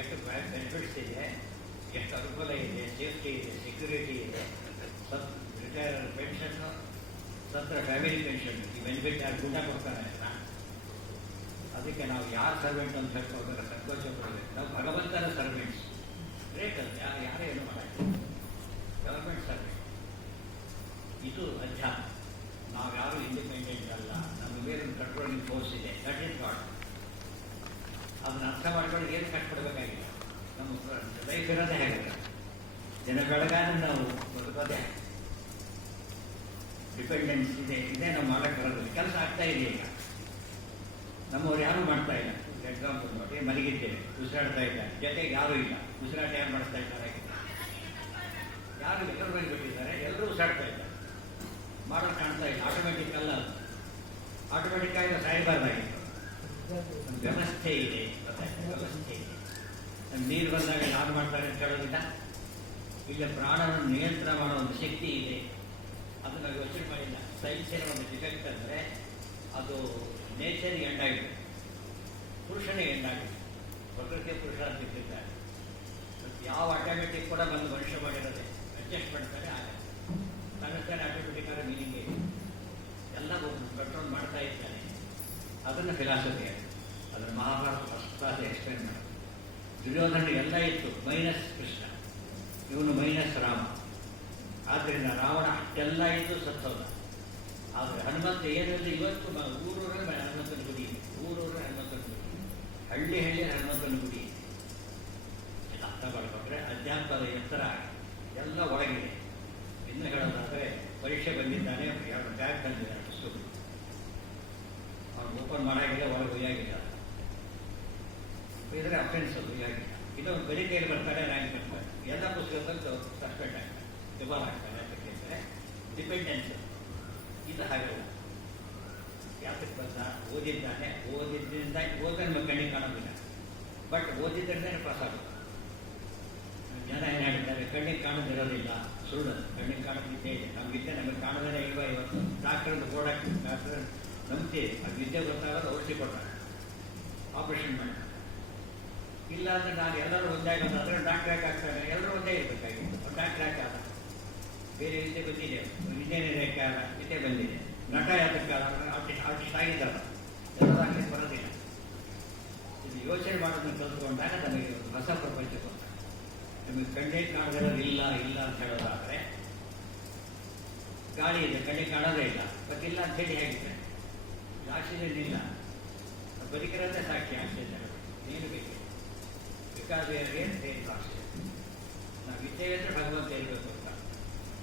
ಎಷ್ಟು ಬೆನಿಫಿಟ್ಸ್ ಇದೆ, ಎಷ್ಟು ಅನುಕೂಲ ಇದೆ, ಸೇಫ್ಟಿ ಇದೆ, ಸೆಕ್ಯೂರಿಟಿ ಇದೆ. ರಿಟೈರ್ ಪೆನ್ಷನ್ನು, ಸತ್ರ ಫ್ಯಾಮಿಲಿ ಪೆನ್ಷನ್, ಈ ಬೆನಿಫಿಟ್ ಯಾರು ಗೂಂಡ ಕೊಡ್ತಾರೆ. ಅದಕ್ಕೆ ನಾವು ಯಾರು ಸರ್ವೆಂಟ್ ಅಂತ ಹೇಳ್ಕೋದ್ರೆ ಸಂತೋಷ ಪಡಬೇಕು. ನಾವು ಭಗವಂತನ ಸರ್ವೆಂಟ್ಸ್. ಗ್ರೇಟ್ ಅಂತ ಯಾರೇ ಏನು ಮಾಡೋಕ್ಕೆ. ಗವರ್ಮೆಂಟ್ ಸರ್ವೆಂಟ್ ಇದು ಅಧ್ಯಾತ್ಮ. ನಾವು ಯಾರು ಇಂಡಿಪೆಂಡೆಂಟ್ ಅಲ್ಲ. ನಮ್ಮ ಮೇಲೆ ಒಂದು ಕಂಟ್ರೋಲಿಂಗ್ ಫೋರ್ಸ್ ಇದೆ. That is god. ಅದನ್ನ ಅರ್ಥ ಮಾಡ್ಕೊಂಡು ಏನು ಕಷ್ಟಪಡಬೇಕಾಗಿಲ್ಲ. ನಮ್ಮ ಲೈಫ್ ಇರೋದೇ ಹೇಗಿದೆ. ದಿನ ಬೆಳಗಾದ್ರೆ ನಾವು ಬದುಕೋದೇ ಡಿಪೆಂಡೆನ್ಸ್ ಇದೆ. ಇದೇ ನಾವು ಮಾಡೋಕ್ಕೆ ಬರೋದಿಲ್ಲ. ಕೆಲಸ ಆಗ್ತಾ ಇದೆ ಈಗ. ನಮ್ಮವ್ರು ಯಾರೂ ಮಾಡ್ತಾ ಇಲ್ಲ. ಎಕ್ಸಾಂಪಲ್ ನೋಡಿ, ಮಲಗಿದ್ದೇವೆ, ಉಸಿರಾಡ್ತಾ ಇದ್ದಾರೆ, ಜೊತೆಗೆ ಯಾರೂ ಇಲ್ಲ. ಉಸಿರಾಟ ಯಾರು ಮಾಡಿಸ್ತಾ ಇದ್ದಾರೆ? ಯಾರು ಎಲ್ಲರೂ ಬಿಟ್ಟಿದ್ದಾರೆ, ಎಲ್ಲರೂ ಉಸಿರಾಡ್ತಾ ಇದ್ದಾರೆ. ಮಾಡೋದು ಕಾಣ್ತಾ ಇಲ್ಲ. ಆಟೋಮೆಟಿಕ್ ಅಲ್ಲ, ಆಟೋಮೆಟಿಕ್ ಆಗಿ ಸಾಯಬಾರ್ದಾಗಿತ್ತು. ಒಂದು ವ್ಯವಸ್ಥೆ ಇದೆ, ವ್ಯವಸ್ಥೆ ಇದೆ. ನೀರು ಬಂದಾಗ ಯಾರು ಮಾಡ್ತಾರೆ ಅಂತ ಹೇಳೋದಿಲ್ಲ. ಇಲ್ಲ, ಪ್ರಾಣವನ್ನು ನಿಯಂತ್ರಣ ಮಾಡೋ ಒಂದು ಶಕ್ತಿ ಇದೆ. ಅದನ್ನು ಯೋಚನೆ ಮಾಡಿಲ್ಲ. ಸೈನ್ಸಿನ ಒಂದು ಡಿಫೆಕ್ಟ್ ಅಂದರೆ ಅದು ನೇಚರ್ಗೆ ಎಂಡಾಗಿದೆ, ಪುರುಷನಿಗೆ ಎಂಡಾಗಿದೆ. ಪ್ರಕೃತಿಯ ಪುರುಷ ಅಂತ ಇಟ್ಟಿದ್ದಾರೆ. ಯಾವ ಆಟೋಮೆಟಿಕ್ ಕೂಡ ಬಂದು ಮನುಷ್ಯ ಮಾಡಿರೋದೆ. ಅಡ್ಜಸ್ಟ್ ಮಾಡ್ತಾರೆ, ಆಗಲ್ಲ. ತನ್ನಷ್ಟೇ ಆಟೋಮೆಟಿಕ್ ಆದ ಮೀನಿಂಗ್ ಇದೆ. ಎಲ್ಲ ಕಂಟ್ರೋಲ್ ಮಾಡ್ತಾ ಇದ್ದಾನೆ. ಅದನ್ನು ಫಿಲಾಸಫಿ ಆಗಿದೆ. ಅದನ್ನು ಮಹಾಭಾರತ ಫಸ್ಟ್ ಕ್ಲಾಸ್ ಎಕ್ಸ್ಪ್ಲೇನ್ ಮಾಡೋದು. ದುರ್ಯೋಧನ ಎಲ್ಲ ಇತ್ತು, ಮೈನಸ್ ಕೃಷ್ಣ, ಇವನು ಮೈನಸ್ ರಾಮ. ಆದ್ದರಿಂದ ರಾವಣ ಅಷ್ಟೆಲ್ಲ ಇದ್ದು ಸತ್ತೋದ. ಆದರೆ ಹನುಮಂತ ಏನಲ್ಲಿ ಇವತ್ತು ಊರೂರಲ್ಲಿ ಹನುಮಂತನ ಗುಡಿ ಇದೆ. ಊರೂರಲ್ಲಿ ಹನುಮಂತನ ಗುಡಿ, ಹಳ್ಳಿ ಹನುಮಂತನ ಗುಡಿ ಇದೆ. ಇದು ಅರ್ಥ ಮಾಡ್ಕೊಂಡ್ರೆ ಅಧ್ಯಾತ್ಮದ ಎತ್ತರ ಎಲ್ಲ ಒಳಗಿದೆ. ಇನ್ನು ಹೇಳೋದಾದರೆ ಪರೀಕ್ಷೆ ಬಂದಿದ್ದಾನೆ, ಎರಡು ಬ್ಯಾಗ್ ತಂದಿದ್ದಾನೆ ಪುಸ್ತಕ. ಅವ್ನು ಓಪನ್ ಮಾಡೋಂಗಿಲ್ಲ, ಒಳಗೆ ಒಯ್ಯಾಗಿಲ್ಲ. ಇದ್ರೆ ಅಫೆನ್ಸ್ ಅದು ಒಯ್ಯಾಗಿಲ್ಲ. ಇನ್ನೊಂದು ಬರೀ ಕೈಯಲ್ಲಿ ಬರ್ತಾರೆ, ರ್ಯಾಂಕ್ ಬರ್ತಾರೆ. ಎಲ್ಲ ಪುಸ್ತಕ ತಂದು ಸಸ್ಪೆಂಡ್ ಆಗ್ತಾರೆ, ಡಿಬಾರ್ ಆಗ್ತಾರೆ. ಅದಕ್ಕೆ ಅಂದರೆ ಡಿಪೆಂಡೆನ್ಸ್. ಇದು ಹಾಗಲ್ಲ. ಯಾತಕ್ಕೆ ಬಂದ? ಓದಿದ್ದಾನೆ, ಓದಿದ್ದರಿಂದ ಓದನ್ನು ಕಣ್ಣಿಗೆ ಕಾಣೋದಿಲ್ಲ. ಬಟ್ ಓದಿದ್ದರೆ ಪಾಸ್ ಆಗುತ್ತೆ. ಜನ ಏನು ಹೇಳ್ತಾರೆ, ಕಣ್ಣಿಗೆ ಕಾಣೋದಿರೋದಿಲ್ಲ. ಸುಳ್ಳು. ಕಣ್ಣಿಗೆ ಕಾಣೋದಿದ್ದೇ ಇದೆ. ನಮ್ಮ ವಿದ್ಯೆ ನಮಗೆ ಕಾಣೋದೇ ಇಲ್ವಾ? ಇವತ್ತು ಡಾಕ್ಟರ್ ಬೋರ್ಡ್ ಹಾಕಿ ಡಾಕ್ಟರ್ ನಂಬ್ತೀವಿ. ಅದು ವಿದ್ಯೆ ಗೊತ್ತಾಗೋದು ಔಷಧಿ ಕೊಡ್ತಾರೆ, ಆಪರೇಷನ್ ಮಾಡಿ. ಇಲ್ಲ ಅಂದರೆ ನಾನು ಎಲ್ಲರೂ ಒಂದೇ ಆಗೋದಾದ್ರೆ ಡಾಕ್ಟರ್ ಯಾಕೆ ಆಗ್ತಾರೆ? ಎಲ್ಲರೂ ಒಂದೇ ಇರಬೇಕಾಗಿತ್ತು. ಡಾಕ್ಟರ್ ಯಾಕೆ ಆದ? ಬೇರೆ ವಿದ್ಯೆ ಬಂದಿದೆ, ಇಂಜಿನಿಯರ್ ಯಾಕೆ ಆದ? ವಿದ್ಯೆ ಬಂದಿದೆ. ನಟ ಯಾತಕ್ಕೆ ಆರ್ಟಿಸ್ಟ್ ಆಗಿದ್ದಾರೆ, ಎಲ್ಲದಾಗಲಿಕ್ಕೆ ಬರೋದಿಲ್ಲ. ಇದು ಯೋಚನೆ ಮಾಡೋದನ್ನು ಕಲ್ತ್ಕೊಂಡಾಗ ನಮಗೆ ಒಂದು ಹೊಸ ಪ್ರಪಂಚ ಗೊತ್ತಾಗ. ನಮಗೆ ಕಣ್ಣಿಗೆ ಕಾಣದಿರೋದು ಇಲ್ಲ ಇಲ್ಲ ಅಂತ ಹೇಳೋದಾದರೆ, ಗಾಳಿ ಇದೆ, ಕಣ್ಣಿಗೆ ಕಾಣೋದೇ ಇಲ್ಲ, ಬಟ್ ಇಲ್ಲ ಅಂತ ಹೇಳಿ ಹೇಗಿದೆ? ಆಕ್ಸಿಜನ್ ಇಲ್ಲ, ಬದುಕಿರೋದೇ ಸಾಕ್ಷಿ. ಆಕ್ಸಿಜನ್ ಏನು ಬೇಕಿದೆ? ಬಿಕಾಸ್ ಏನು ಏನು ಆಕ್ಸಿಜನ್. ನಾವು ವಿದ್ಯೆ ಅಂದರೆ ಭಗವಂತ ಇರಬೇಕು ಅಂತ.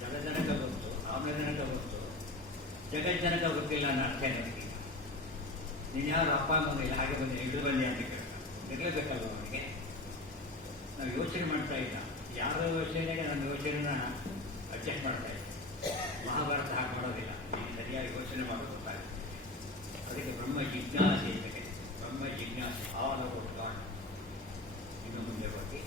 ಜಗಜ್ಜನಕ ಗೊತ್ತು, ಆಮ್ಲಜನಕ ಗೊತ್ತು, ಜಗಜ್ಜನಕ ಗೊತ್ತಿಲ್ಲ ಅನ್ನೋ ಅರ್ಥ ನನಗೆ. ನೀನು ಯಾರು ಅಪ್ಪ ಅಮ್ಮ ಇಲ್ಲ ಹಾಗೆ ಬಂದು ಹಿಡಿದು ಬನ್ನಿ ಅಂತ ಕೇಳಿ ಇರಲೇಬೇಕಲ್ವ ಅವನಿಗೆ. ನಾವು ಯೋಚನೆ ಮಾಡ್ತಾ ಇಲ್ಲ, ಯಾರ ಯೋಚನೆಗೆ ನಮ್ಮ ಯೋಚನೆನ ಅಡ್ಜಸ್ಟ್ ಮಾಡ್ತಾ ಇಲ್ಲ. ಮಹಾಭಾರತ ಹಾಗೆ ಮಾಡೋದಿಲ್ಲ, ಈಗ ಸರಿಯಾಗಿ ಯೋಚನೆ ಮಾಡೋದು ಗೊತ್ತಾಗುತ್ತೆ. ಅದಕ್ಕೆ ಬ್ರಹ್ಮ ಜಿಜ್ಞಾಸೆ ಇರ್ತದೆ. ಬ್ರಹ್ಮ ಜಿಜ್ಞಾಸೆ ಆಲ್ ಅಬೌಟ್ ಗಾಡ್. ಇನ್ನು ಮುಂದೆ ಹೋಗಿ